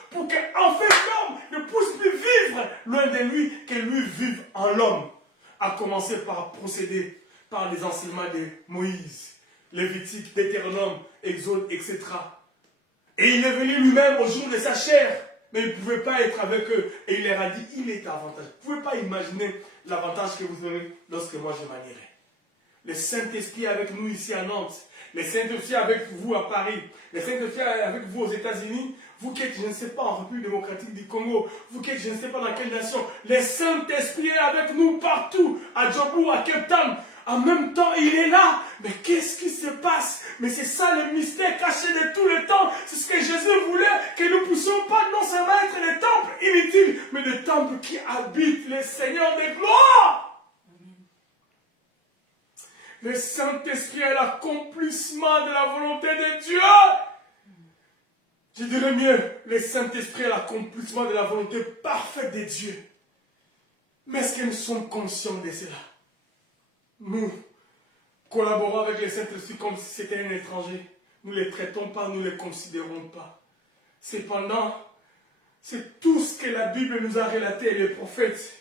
de lui que lui vive en l'homme. À commencer par procéder par les enseignements de Moïse, Lévitique, Deutéronome, Exode, etc. Et il est venu lui-même au jour de sa chair, mais il ne pouvait pas être avec eux. Et il leur a dit, il est avantage. Vous ne pouvez pas imaginer l'avantage que vous aurez lorsque moi je manierai. Le Saint-Esprit est avec nous ici à Nantes. Le Saint-Esprit est avec vous à Paris. Le Saint-Esprit est avec vous aux États-Unis. Vous qui êtes, je ne sais pas, en République démocratique du Congo. Vous qui êtes, je ne sais pas dans quelle nation. Le Saint-Esprit est avec nous partout. À Djobourg, à Cape Town. En même temps, il est là. Mais qu'est-ce qui se passe? Mais c'est ça le mystère caché de tout le temps. C'est ce que Jésus voulait, que nous ne puissions pas non seulement être des temples inutiles, mais des temples qui habitent le Seigneur des gloires. Le Saint-Esprit est l'accomplissement de la volonté de Dieu. Je dirais mieux, le Saint-Esprit est l'accomplissement de la volonté parfaite de Dieu. Mais est-ce que nous sommes conscients de cela? Nous collaborons avec le Saint-Esprit comme si c'était un étranger. Nous ne les traitons pas, nous ne les considérons pas. Cependant, c'est tout ce que la Bible nous a relaté, les prophètes,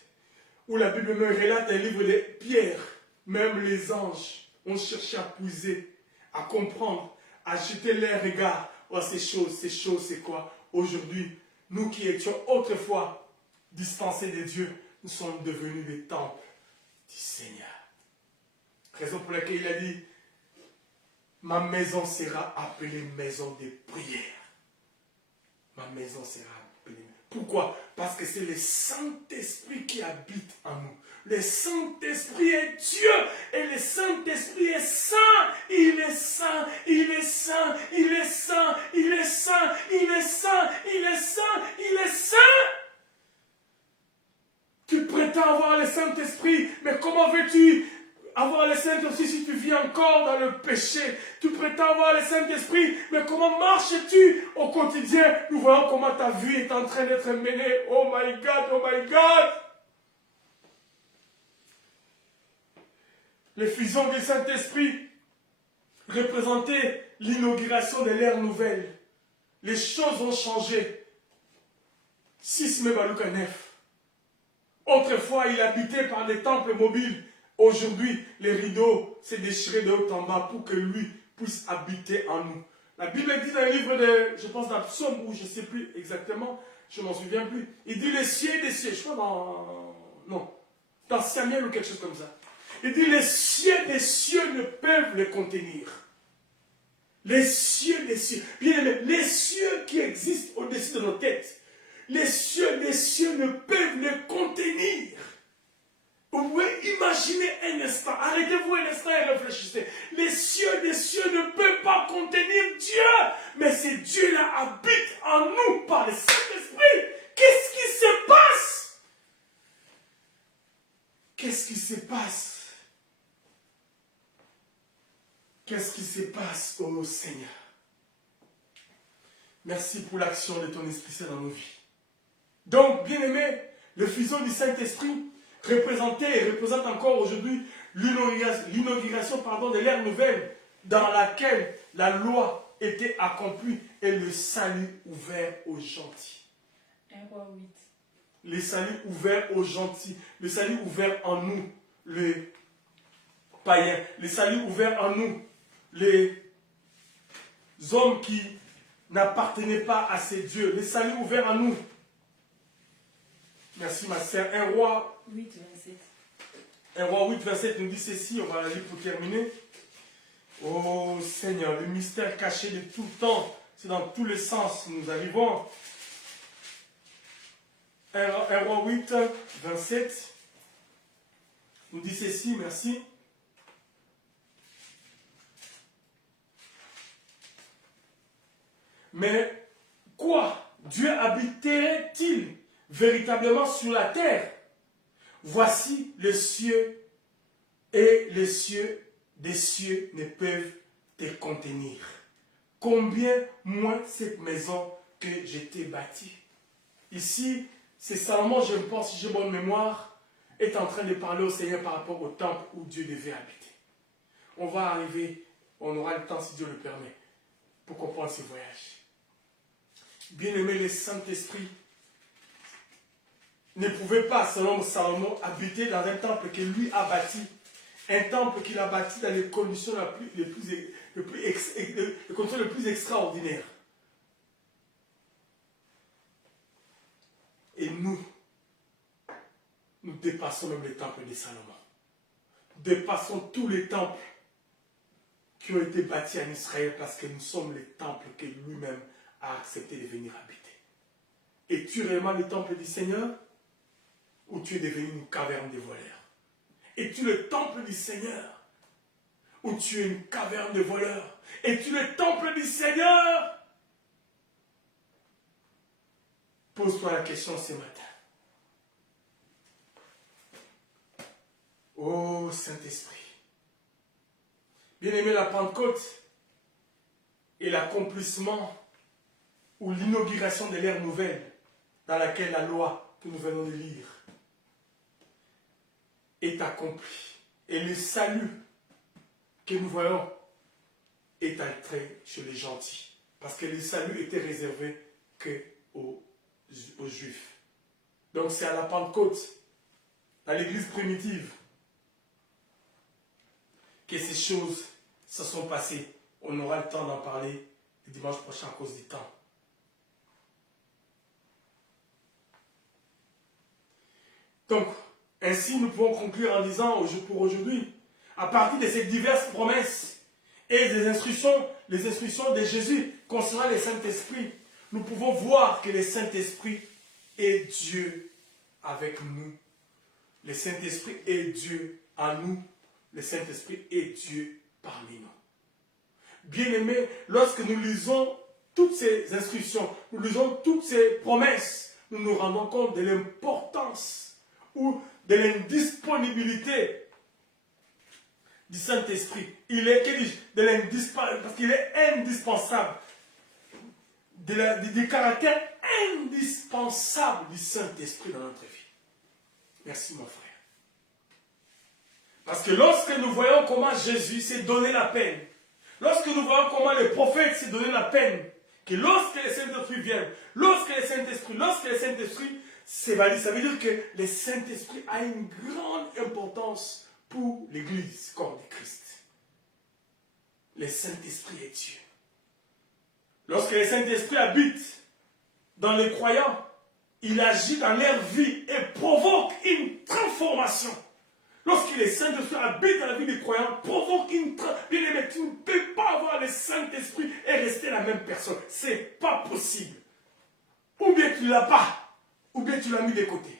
où la Bible me relate un livre de Pierre. Même les anges ont cherché à puiser, à comprendre, à jeter leur regard. Oh, ces choses, c'est quoi? Aujourd'hui, nous qui étions autrefois dispensés de Dieu, nous sommes devenus des temples du Seigneur. Raison pour laquelle il a dit, ma maison sera appelée maison de prière. Ma maison sera appelée. Pourquoi? Parce que c'est le Saint-Esprit qui habite en nous. Le Saint-Esprit est Dieu et le Saint-Esprit est saint. Il est saint, il est saint, il est saint, il est saint, il est saint, il est saint, il est saint. Tu prétends avoir le Saint-Esprit, mais comment veux-tu avoir le Saint-Esprit si tu vis encore dans le péché? Tu prétends avoir le Saint-Esprit, mais comment marches-tu au quotidien? Nous voyons comment ta vie est en train d'être menée. Oh my God, oh my God! L'effusion du Saint-Esprit représentait l'inauguration de l'ère nouvelle. Les choses ont changé. 6 mai Balouka 9. Autrefois, il habitait par des temples mobiles. Aujourd'hui, les rideaux s'est déchirés de haut en bas pour que lui puisse habiter en nous. La Bible dit dans le livre de, je pense, d'un psaume, ou je ne sais plus exactement, je ne m'en souviens plus. Il dit les cieux des cieux. Je crois dans Samuel ou quelque chose comme ça. Il dit les cieux des cieux ne peuvent le contenir. Les cieux des cieux. Bien aimé, les cieux qui existent au-dessus de nos têtes. Les cieux des cieux ne peuvent le contenir. Vous pouvez imaginer un instant, arrêtez-vous un instant et réfléchissez. Les cieux des cieux ne peuvent pas contenir Dieu, mais c'est Dieu-là habite en nous par le Saint-Esprit. Qu'est-ce qui se passe? Qu'est-ce qui se passe? Qu'est-ce qui se passe, ô Seigneur? Merci pour l'action de ton Esprit Saint dans nos vies. Donc, bien aimé, le fusion du Saint-Esprit représentait et représente encore aujourd'hui l'inauguration de l'ère nouvelle dans laquelle la loi était accomplie et le salut ouvert aux gentils. 1 Roi 8. Le salut ouvert aux gentils, le salut ouvert en nous, les païens, le salut ouvert en nous, les hommes qui n'appartenaient pas à ces dieux, le salut ouvert en nous. Merci ma sœur. 1 Roi 8, 27. 1 Roi 8, 27 nous dit ceci, on va la lire pour terminer. Oh Seigneur, le mystère caché de tout le temps, c'est dans tous les sens nous arrivons. 1 Roi 8, 27 nous dit ceci, merci. Mais quoi? Dieu habiterait-il véritablement sur la terre? Voici les cieux, et les cieux des cieux ne peuvent te contenir. Combien moins cette maison que je t'ai bâtie. Ici, c'est Salomon, je pense, si j'ai bonne mémoire, est en train de parler au Seigneur par rapport au temple où Dieu devait habiter. On va arriver, on aura le temps si Dieu le permet, pour comprendre ce voyage. Bien-aimé, le Saint-Esprit ne pouvait pas, selon Salomon, habiter dans un temple que lui a bâti. Un temple qu'il a bâti dans les conditions les plus extraordinaires. Et nous dépassons même les temples de Salomon. Nous dépassons tous les temples qui ont été bâtis en Israël parce que nous sommes les temples que lui-même a accepté de venir habiter. Es-tu réellement le temple du Seigneur ou tu es devenu une caverne de voleurs? Es-tu le temple du Seigneur ou tu es une caverne de voleurs? Es-tu le temple du Seigneur? Pose-toi la question ce matin. Oh Saint-Esprit. Bien-aimé, la Pentecôte est l'accomplissement ou l'inauguration de l'ère nouvelle dans laquelle la loi que nous venons de lire est accomplie. Et le salut que nous voyons est entré chez les gentils. Parce que le salut était réservé qu'aux Juifs. Donc c'est à la Pentecôte, à l'église primitive, que ces choses se sont passées. On aura le temps d'en parler le dimanche prochain à cause du temps. Donc, ainsi nous pouvons conclure en disant pour aujourd'hui, à partir de ces diverses promesses et des instructions, les instructions de Jésus concernant le Saint-Esprit, nous pouvons voir que le Saint-Esprit est Dieu avec nous. Le Saint-Esprit est Dieu en nous. Le Saint-Esprit est Dieu parmi nous. Bien-aimés, lorsque nous lisons toutes ces instructions, nous lisons toutes ces promesses, nous nous rendons compte de l'importance ou de l'indisponibilité du Saint-Esprit. Il est, parce qu'il est indispensable, du caractère indispensable du Saint-Esprit dans notre vie. Merci mon frère. Parce que lorsque nous voyons comment Jésus s'est donné la peine, lorsque nous voyons comment les prophètes s'est donné la peine, que lorsque le Saint-Esprit vient, lorsque le Saint-Esprit s'évalue, ça veut dire que le Saint-Esprit a une grande importance pour l'Église, corps de Christ. Le Saint-Esprit est Dieu. Lorsque le Saint-Esprit habite dans les croyants, il agit dans leur vie et provoque une transformation. Lorsque le Saint-Esprit habite dans la vie des croyants, provoque une transformation. Bien-aimé, tu ne peux pas avoir le Saint-Esprit et rester la même personne. Ce n'est pas possible. Ou bien tu ne l'as pas, ou bien tu l'as mis de côté.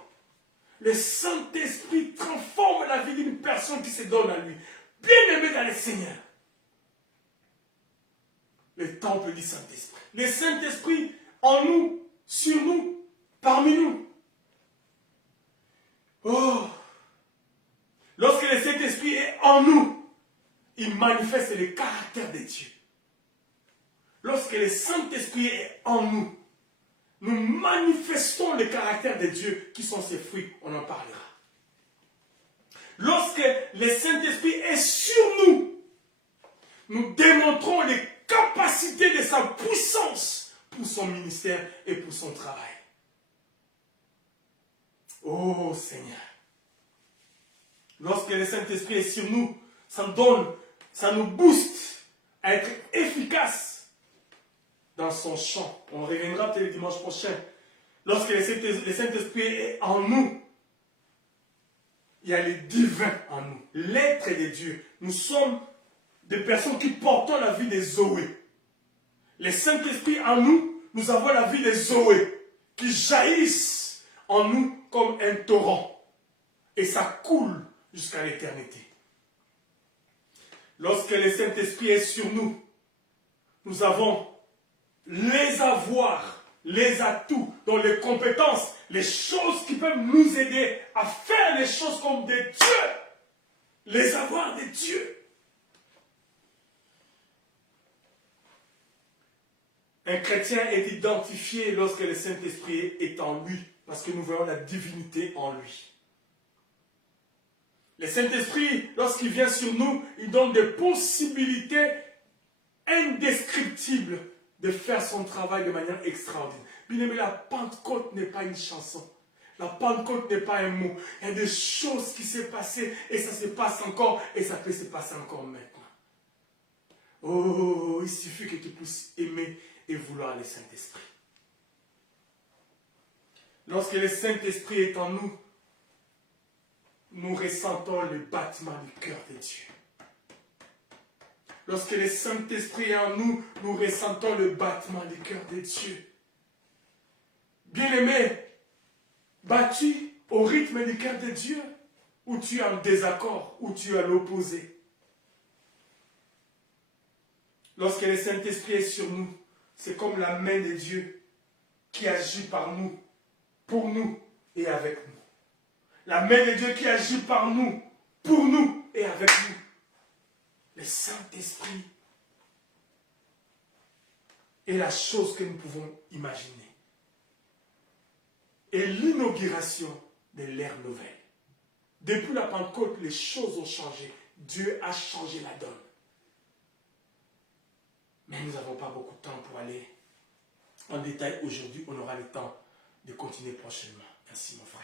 Le Saint-Esprit transforme la vie d'une personne qui se donne à lui. Bien-aimé dans le Seigneur. Le temple du Saint-Esprit. Le Saint-Esprit en nous, sur nous, parmi nous. Oh! Lorsque le Saint-Esprit est en nous, il manifeste le caractère de Dieu. Lorsque le Saint-Esprit est en nous, nous manifestons le caractère de Dieu qui sont ses fruits. On en parlera. Lorsque le Saint-Esprit est sur nous, nous démontrons les capacités de sa puissance pour son ministère et pour son travail. Oh Seigneur. Lorsque le Saint-Esprit est sur nous, ça nous booste à être efficace dans son champ. On reviendra peut-être le dimanche prochain. Lorsque le Saint-Esprit est en nous, il y a le divin en nous, l'être de Dieu. Nous sommes des personnes qui portons la vie des Zoé. Le Saint-Esprit en nous, nous avons la vie des Zoé qui jaillissent en nous comme un torrent. Et ça coule jusqu'à l'éternité. Lorsque le Saint-Esprit est sur nous, nous avons les avoirs, les atouts, donc les compétences, les choses qui peuvent nous aider à faire les choses comme des dieux. Les avoirs des dieux. Un chrétien est identifié lorsque le Saint-Esprit est en lui, parce que nous voyons la divinité en lui. Le Saint-Esprit, lorsqu'il vient sur nous, il donne des possibilités indescriptibles de faire son travail de manière extraordinaire. Bien aimé, la Pentecôte n'est pas une chanson. La Pentecôte n'est pas un mot. Il y a des choses qui s'est passées et ça se passe encore et ça peut se passer encore maintenant. Oh, il suffit que tu puisses aimer et vouloir le Saint-Esprit. Lorsque le Saint-Esprit est en nous, nous ressentons le battement du cœur de Dieu. Lorsque le Saint-Esprit est en nous, nous ressentons le battement du cœur de Dieu. Bien-aimé, bats-tu au rythme du cœur de Dieu, ou tu es en désaccord, ou tu es à l'opposé? Lorsque le Saint-Esprit est sur nous, c'est comme la main de Dieu qui agit par nous, pour nous et avec nous. La main de Dieu qui agit par nous, pour nous et avec nous. Le Saint-Esprit est la chose que nous pouvons imaginer. Et l'inauguration de l'ère nouvelle. Depuis la Pentecôte, les choses ont changé. Dieu a changé la donne. Mais nous n'avons pas beaucoup de temps pour aller en détail aujourd'hui. On aura le temps de continuer prochainement. Merci mon frère.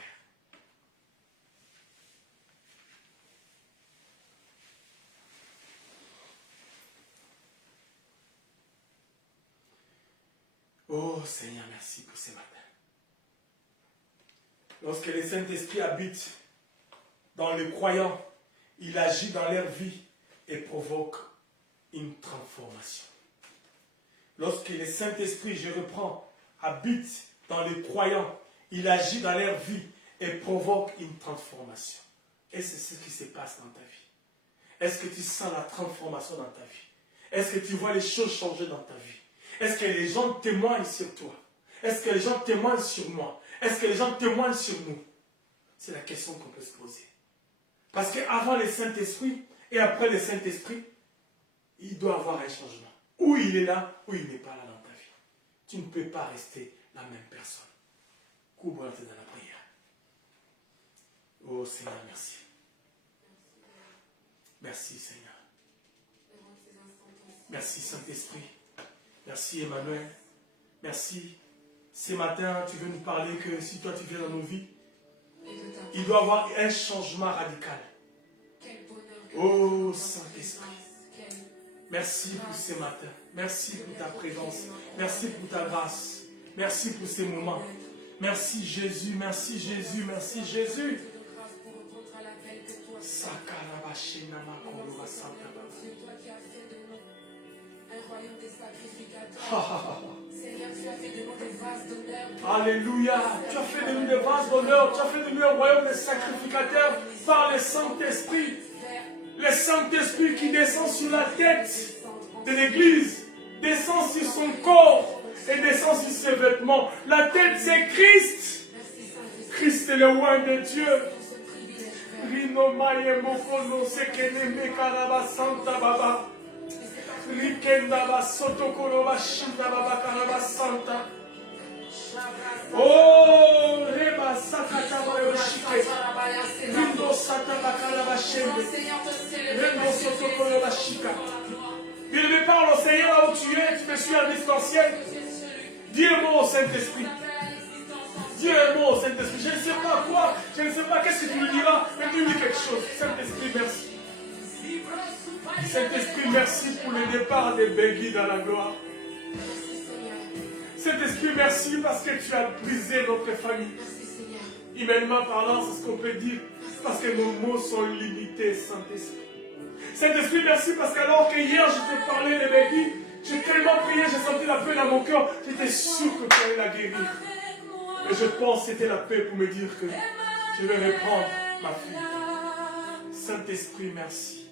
Oh Seigneur, merci pour ce matin. Lorsque le Saint-Esprit habite dans les croyants, il agit dans leur vie et provoque une transformation. Lorsque le Saint-Esprit, je reprends, habite dans les croyants, il agit dans leur vie et provoque une transformation. Et c'est ce qui se passe dans ta vie. Est-ce que tu sens la transformation dans ta vie? Est-ce que tu vois les choses changer dans ta vie? Est-ce que les gens témoignent sur toi? Est-ce que les gens témoignent sur moi? Est-ce que les gens témoignent sur nous? C'est la question qu'on peut se poser. Parce qu'avant le Saint-Esprit et après le Saint-Esprit, il doit y avoir un changement. Ou il est là, ou il n'est pas là dans ta vie. Tu ne peux pas rester la même personne. Couvre-toi dans la prière. Oh Seigneur, merci. Merci Seigneur. Merci Saint-Esprit. Merci Emmanuel. Merci. Ce matin, tu veux nous parler que si toi tu viens dans nos vies, il doit y avoir un changement radical. Oh Saint-Esprit. Merci pour ce matin. Merci pour ta présence. Merci pour ta grâce. Merci pour ces moments. Merci Jésus. Merci Jésus. Merci Jésus. Alléluia. Tu as fait de nous des vases d'honneur. Tu as fait de nous un royaume de sacrificateurs par le Saint-Esprit. Le Saint-Esprit qui descend sur la tête de l'Église, descend sur son corps et descend sur ses vêtements. La tête, c'est Christ. Christ est le roi de Dieu. Rinomaye mokono sekeneme karaba santa baba. Rikenda basoto koroba shinda baba karaba santa. Oh, reba sakata baba shike. Rindo sata bakaraba shende. Rindo soto koroba shika. Il me parle au Seigneur là où tu es, tu me suis en distanciel. Dis un mot au Saint-Esprit. Dis un mot au Saint-Esprit. Je ne sais pas quoi, je ne sais pas qu'est-ce que tu lui diras, mais tu lui dis quelque chose. Saint-Esprit, merci. Saint-Esprit, merci pour le départ de Begui dans la gloire. Saint-Esprit, merci parce que tu as brisé notre famille. Humainement parlant, c'est ce qu'on peut dire, parce que nos mots sont limités, Saint-Esprit. Saint-Esprit, merci parce qu'alors que hier je te parlais de Begui, j'ai tellement prié, j'ai senti la paix dans mon cœur, j'étais sûr que tu allais la guérir. Et je pense que c'était la paix pour me dire que je vais reprendre ma fille. Saint-Esprit, merci.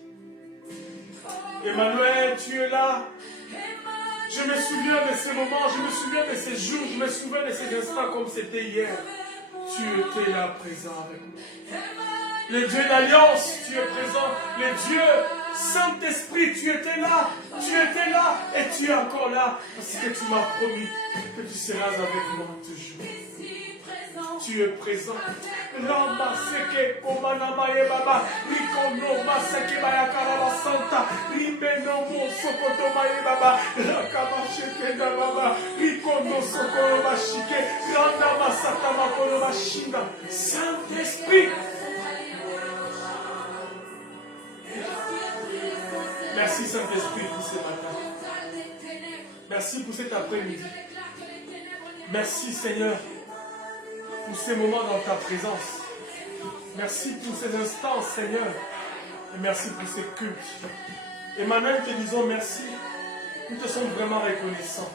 Emmanuel, tu es là. Je me souviens de ces moments, je me souviens de ces jours, je me souviens de ces instants comme c'était hier. Tu étais là présent avec nous. Le Dieu d'alliance, tu es présent. Le Dieu Saint-Esprit, tu étais là et tu es encore là parce que tu m'as promis que tu seras avec moi toujours. Tu es présent. Rama seke omana maye baba rikono maseke bayakara basanta rimeno mo sokoto maye baba rakama sheke da baba rikono sokoro bashike randa masata Saint-Esprit. Merci Saint-Esprit pour ce matin. Merci pour cet après-midi. Merci Seigneur pour ces moments dans ta présence. Merci pour ces instants Seigneur. Et merci pour ces cultes. Emmanuel, te disons merci. Nous te sommes vraiment reconnaissants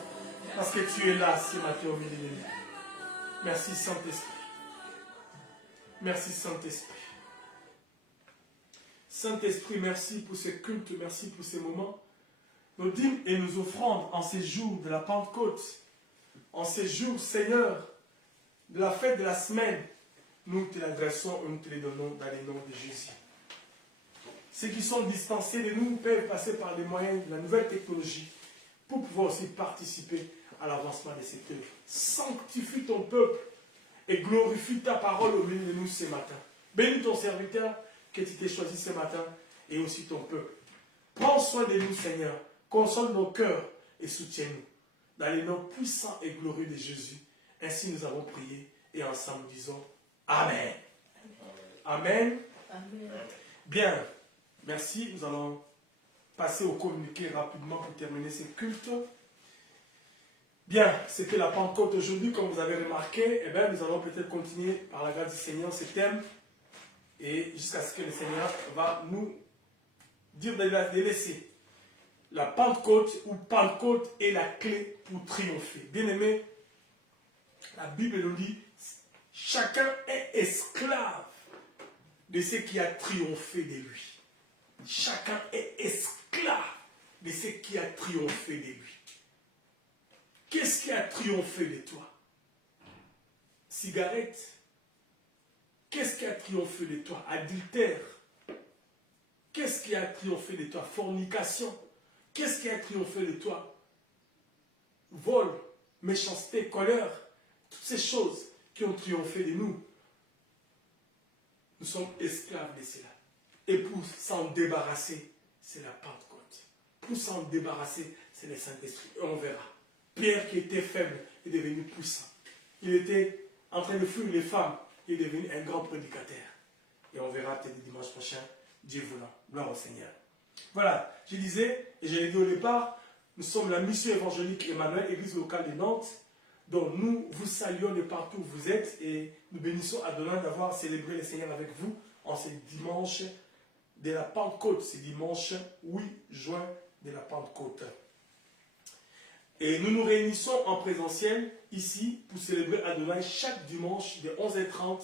parce que tu es là ce matin au milieu de nous. Merci Saint-Esprit. Merci Saint-Esprit. Saint-Esprit, merci pour ces cultes, merci pour ces moments. Nos dîmes et nos offrandes en ces jours de la Pentecôte, en ces jours, Seigneur, de la fête de la semaine, nous te l'adressons et nous te les donnons dans les noms de Jésus. Ceux qui sont distancés de nous peuvent passer par les moyens de la nouvelle technologie pour pouvoir aussi participer à l'avancement de cette œuvre. Sanctifie ton peuple et glorifie ta parole au milieu de nous ce matin. Bénis ton serviteur que tu t'es choisi ce matin et aussi ton peuple. Prends soin de nous, Seigneur. Console nos cœurs et soutiens-nous. Dans les noms puissants et glorieux de Jésus. Ainsi nous avons prié et ensemble disons Amen. Amen. Amen. Bien, merci. Nous allons passer au communiqué rapidement pour terminer ce culte. Bien, c'était la Pentecôte aujourd'hui, comme vous avez remarqué. Eh bien, nous allons peut-être continuer par la grâce du Seigneur ce thème et jusqu'à ce que le Seigneur va nous dire de laisser. La Pentecôte ou Pentecôte est la clé pour triompher. Bien aimé, la Bible nous dit chacun est esclave de ce qui a triomphé de lui. Chacun est esclave de ce qui a triomphé de lui. Qu'est-ce qui a triomphé de toi? Cigarette. Qu'est-ce qui a triomphé de toi? Adultère. Qu'est-ce qui a triomphé de toi? Fornication. Qu'est-ce qui a triomphé de toi? Vol, méchanceté, colère. Toutes ces choses qui ont triomphé de nous. Nous sommes esclaves de cela. Et pour s'en débarrasser, c'est la Pentecôte. Pour s'en débarrasser, c'est le Saint-Esprit. Et on verra. Pierre qui était faible est devenu puissant. Il était en train de fuir les femmes. Il est devenu un grand prédicateur. Et on verra peut-être dimanche prochain, Dieu voulant. Gloire au Seigneur. Voilà, je disais, et je l'ai dit au départ, nous sommes la mission évangélique Emmanuel, église locale de Nantes, dont nous vous saluons de partout où vous êtes et nous bénissons Adonai d'avoir célébré le Seigneur avec vous en ce dimanche de la Pentecôte, ce dimanche 8 juin de la Pentecôte. Et nous nous réunissons en présentiel ici pour célébrer Adonai chaque dimanche de 11h30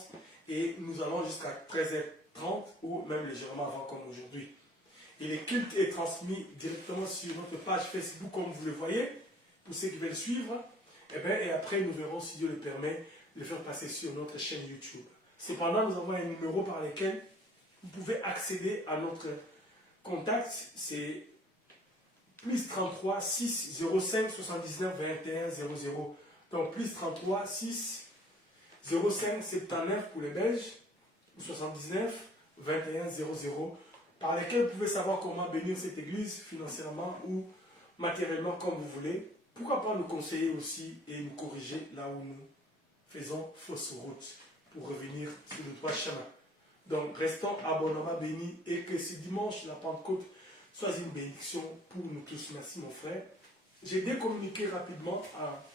et nous allons jusqu'à 13h30 ou même légèrement avant comme aujourd'hui. Et le culte est transmis directement sur notre page Facebook comme vous le voyez, pour ceux qui veulent suivre. Et après nous verrons si Dieu le permet de le faire passer sur notre chaîne YouTube. Cependant, nous avons un numéro par lequel vous pouvez accéder à notre contact, c'est plus 33 6 05 79 21 00. Donc plus 33 6 05 79 pour les Belges, ou 79 21 00, par lesquels vous pouvez savoir comment bénir cette église financièrement ou matériellement comme vous voulez. Pourquoi pas nous conseiller aussi et nous corriger là où nous faisons fausse route pour revenir sur le droit chemin. Donc restons abondamment bénis et que ce dimanche, la Pentecôte, soit une bénédiction pour nous tous. Merci mon frère. J'ai décommuniqué rapidement à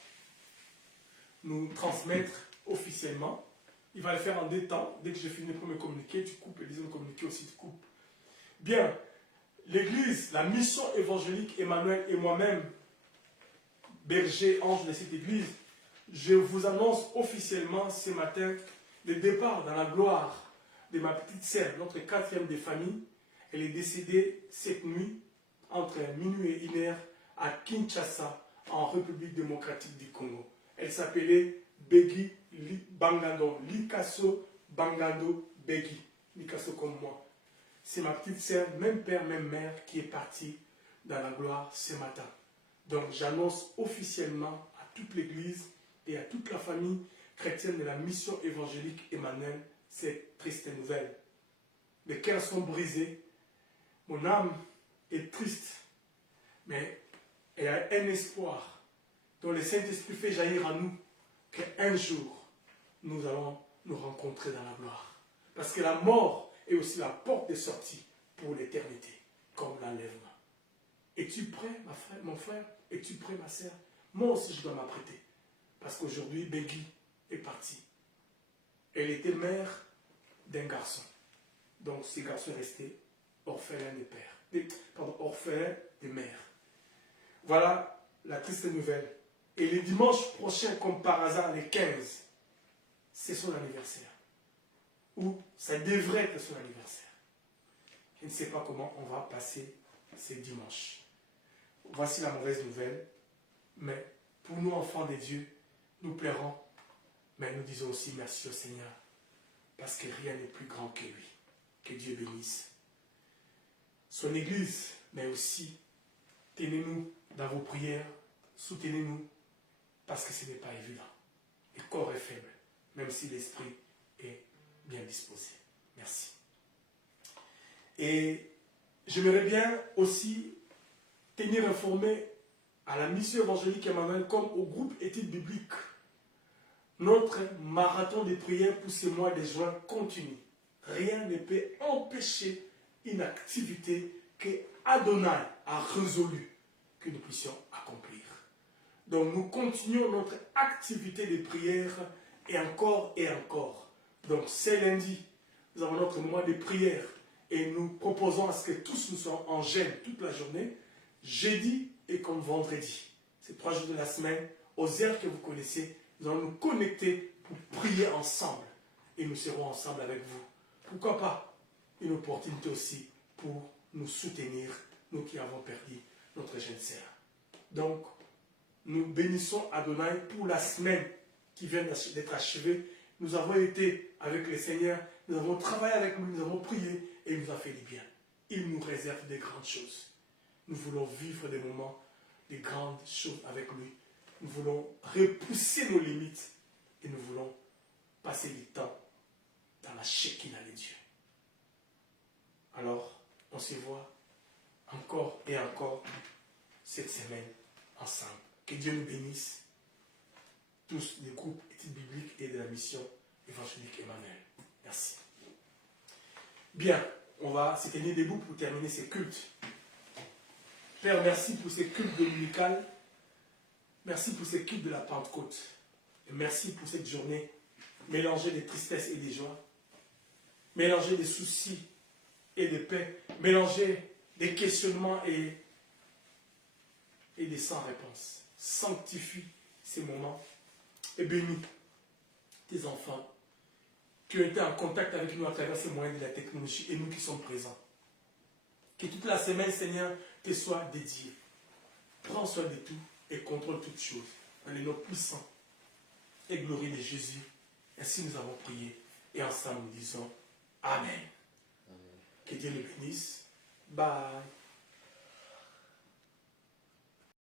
nous transmettre officiellement. Il va le faire en deux temps. Dès que j'ai fini le premier communiqué, tu coupes et le deuxième communiqué aussi, tu coupes. Bien, l'église, la mission évangélique Emmanuel et moi-même, berger, ange de cette église, je vous annonce officiellement ce matin le départ dans la gloire de ma petite sœur, notre quatrième des familles. Elle est décédée cette nuit entre minuit et 1h à Kinshasa, en République démocratique du Congo. Elle s'appelait Begui Bangando, Likasso Bangando Begui, Likasso comme moi. C'est ma petite sœur, même père, même mère, qui est partie dans la gloire ce matin. Donc j'annonce officiellement à toute l'église et à toute la famille chrétienne de la mission évangélique Emmanuel cette triste nouvelle. Les cœurs sont brisés, mon âme est triste, mais elle a un espoir dont le Saint-Esprit fait jaillir en nous qu'un jour, nous allons nous rencontrer dans la gloire. Parce que la mort est aussi la porte de sortie pour l'éternité, comme l'enlèvement. Es-tu prêt, mon frère? Es-tu prêt, ma sœur? Moi aussi, je dois m'apprêter. Parce qu'aujourd'hui, Beggy est partie. Elle était mère d'un garçon. Donc, ce garçon est resté orphelin de père. Orphelin de mère. Voilà la triste nouvelle. Et le dimanche prochain, comme par hasard, le 15, c'est son anniversaire. Ou ça devrait être son anniversaire. Je ne sais pas comment on va passer ces dimanches. Voici la mauvaise nouvelle. Mais pour nous, enfants de Dieu, nous pleurons. Mais nous disons aussi merci au Seigneur. Parce que rien n'est plus grand que lui. Que Dieu bénisse son Église, mais aussi tenez-nous dans vos prières, soutenez-nous, parce que ce n'est pas évident. Le corps est faible, même si l'esprit est bien disposé. Merci. Et j'aimerais bien aussi tenir informé à la mission évangélique Emmanuel comme au groupe études bibliques. Notre marathon de prières pour ce mois de juin continue. Rien ne peut empêcher une activité que Adonai a résolu que nous puissions accomplir. Donc nous continuons notre activité de prière et encore et encore. Donc c'est lundi, nous avons notre mois de prière et nous proposons à ce que tous nous soyons en jeûne toute la journée, jeudi et comme vendredi. Ces 3 jours de la semaine, aux heures que vous connaissez, nous allons nous connecter pour prier ensemble et nous serons ensemble avec vous. Pourquoi pas une opportunité aussi pour nous soutenir, nous qui avons perdu notre jeune sœur. Donc, nous bénissons Adonai pour la semaine qui vient d'être achevée. Nous avons été avec le Seigneur, nous avons travaillé avec lui, nous avons prié et il nous a fait du bien. Il nous réserve des grandes choses. Nous voulons vivre des moments, des grandes choses avec lui. Nous voulons repousser nos limites et nous voulons passer du temps dans la Shekinah de Dieu. Alors, on se voit encore et encore cette semaine ensemble. Que Dieu nous bénisse, tous les groupes études bibliques et de la mission évangélique Emmanuel. Merci. Bien, on va se tenir debout pour terminer ces cultes. Père, merci pour ces cultes dominicales. Merci pour ces cultes de la Pentecôte. Et merci pour cette journée mélangée de tristesse et de joie, mélangée de soucis et de paix, mélangée des questionnements et des sans réponse. Sanctifie ces moments et bénis tes enfants qui ont été en contact avec nous à travers ces moyens de la technologie et nous qui sommes présents. Que toute la semaine, Seigneur, te soit dédiée. Prends soin de tout et contrôle toutes choses. Dans le nom puissant et glorieux de Jésus. Ainsi nous avons prié et ensemble nous disons Amen. Amen. Que Dieu nous bénisse. Bye.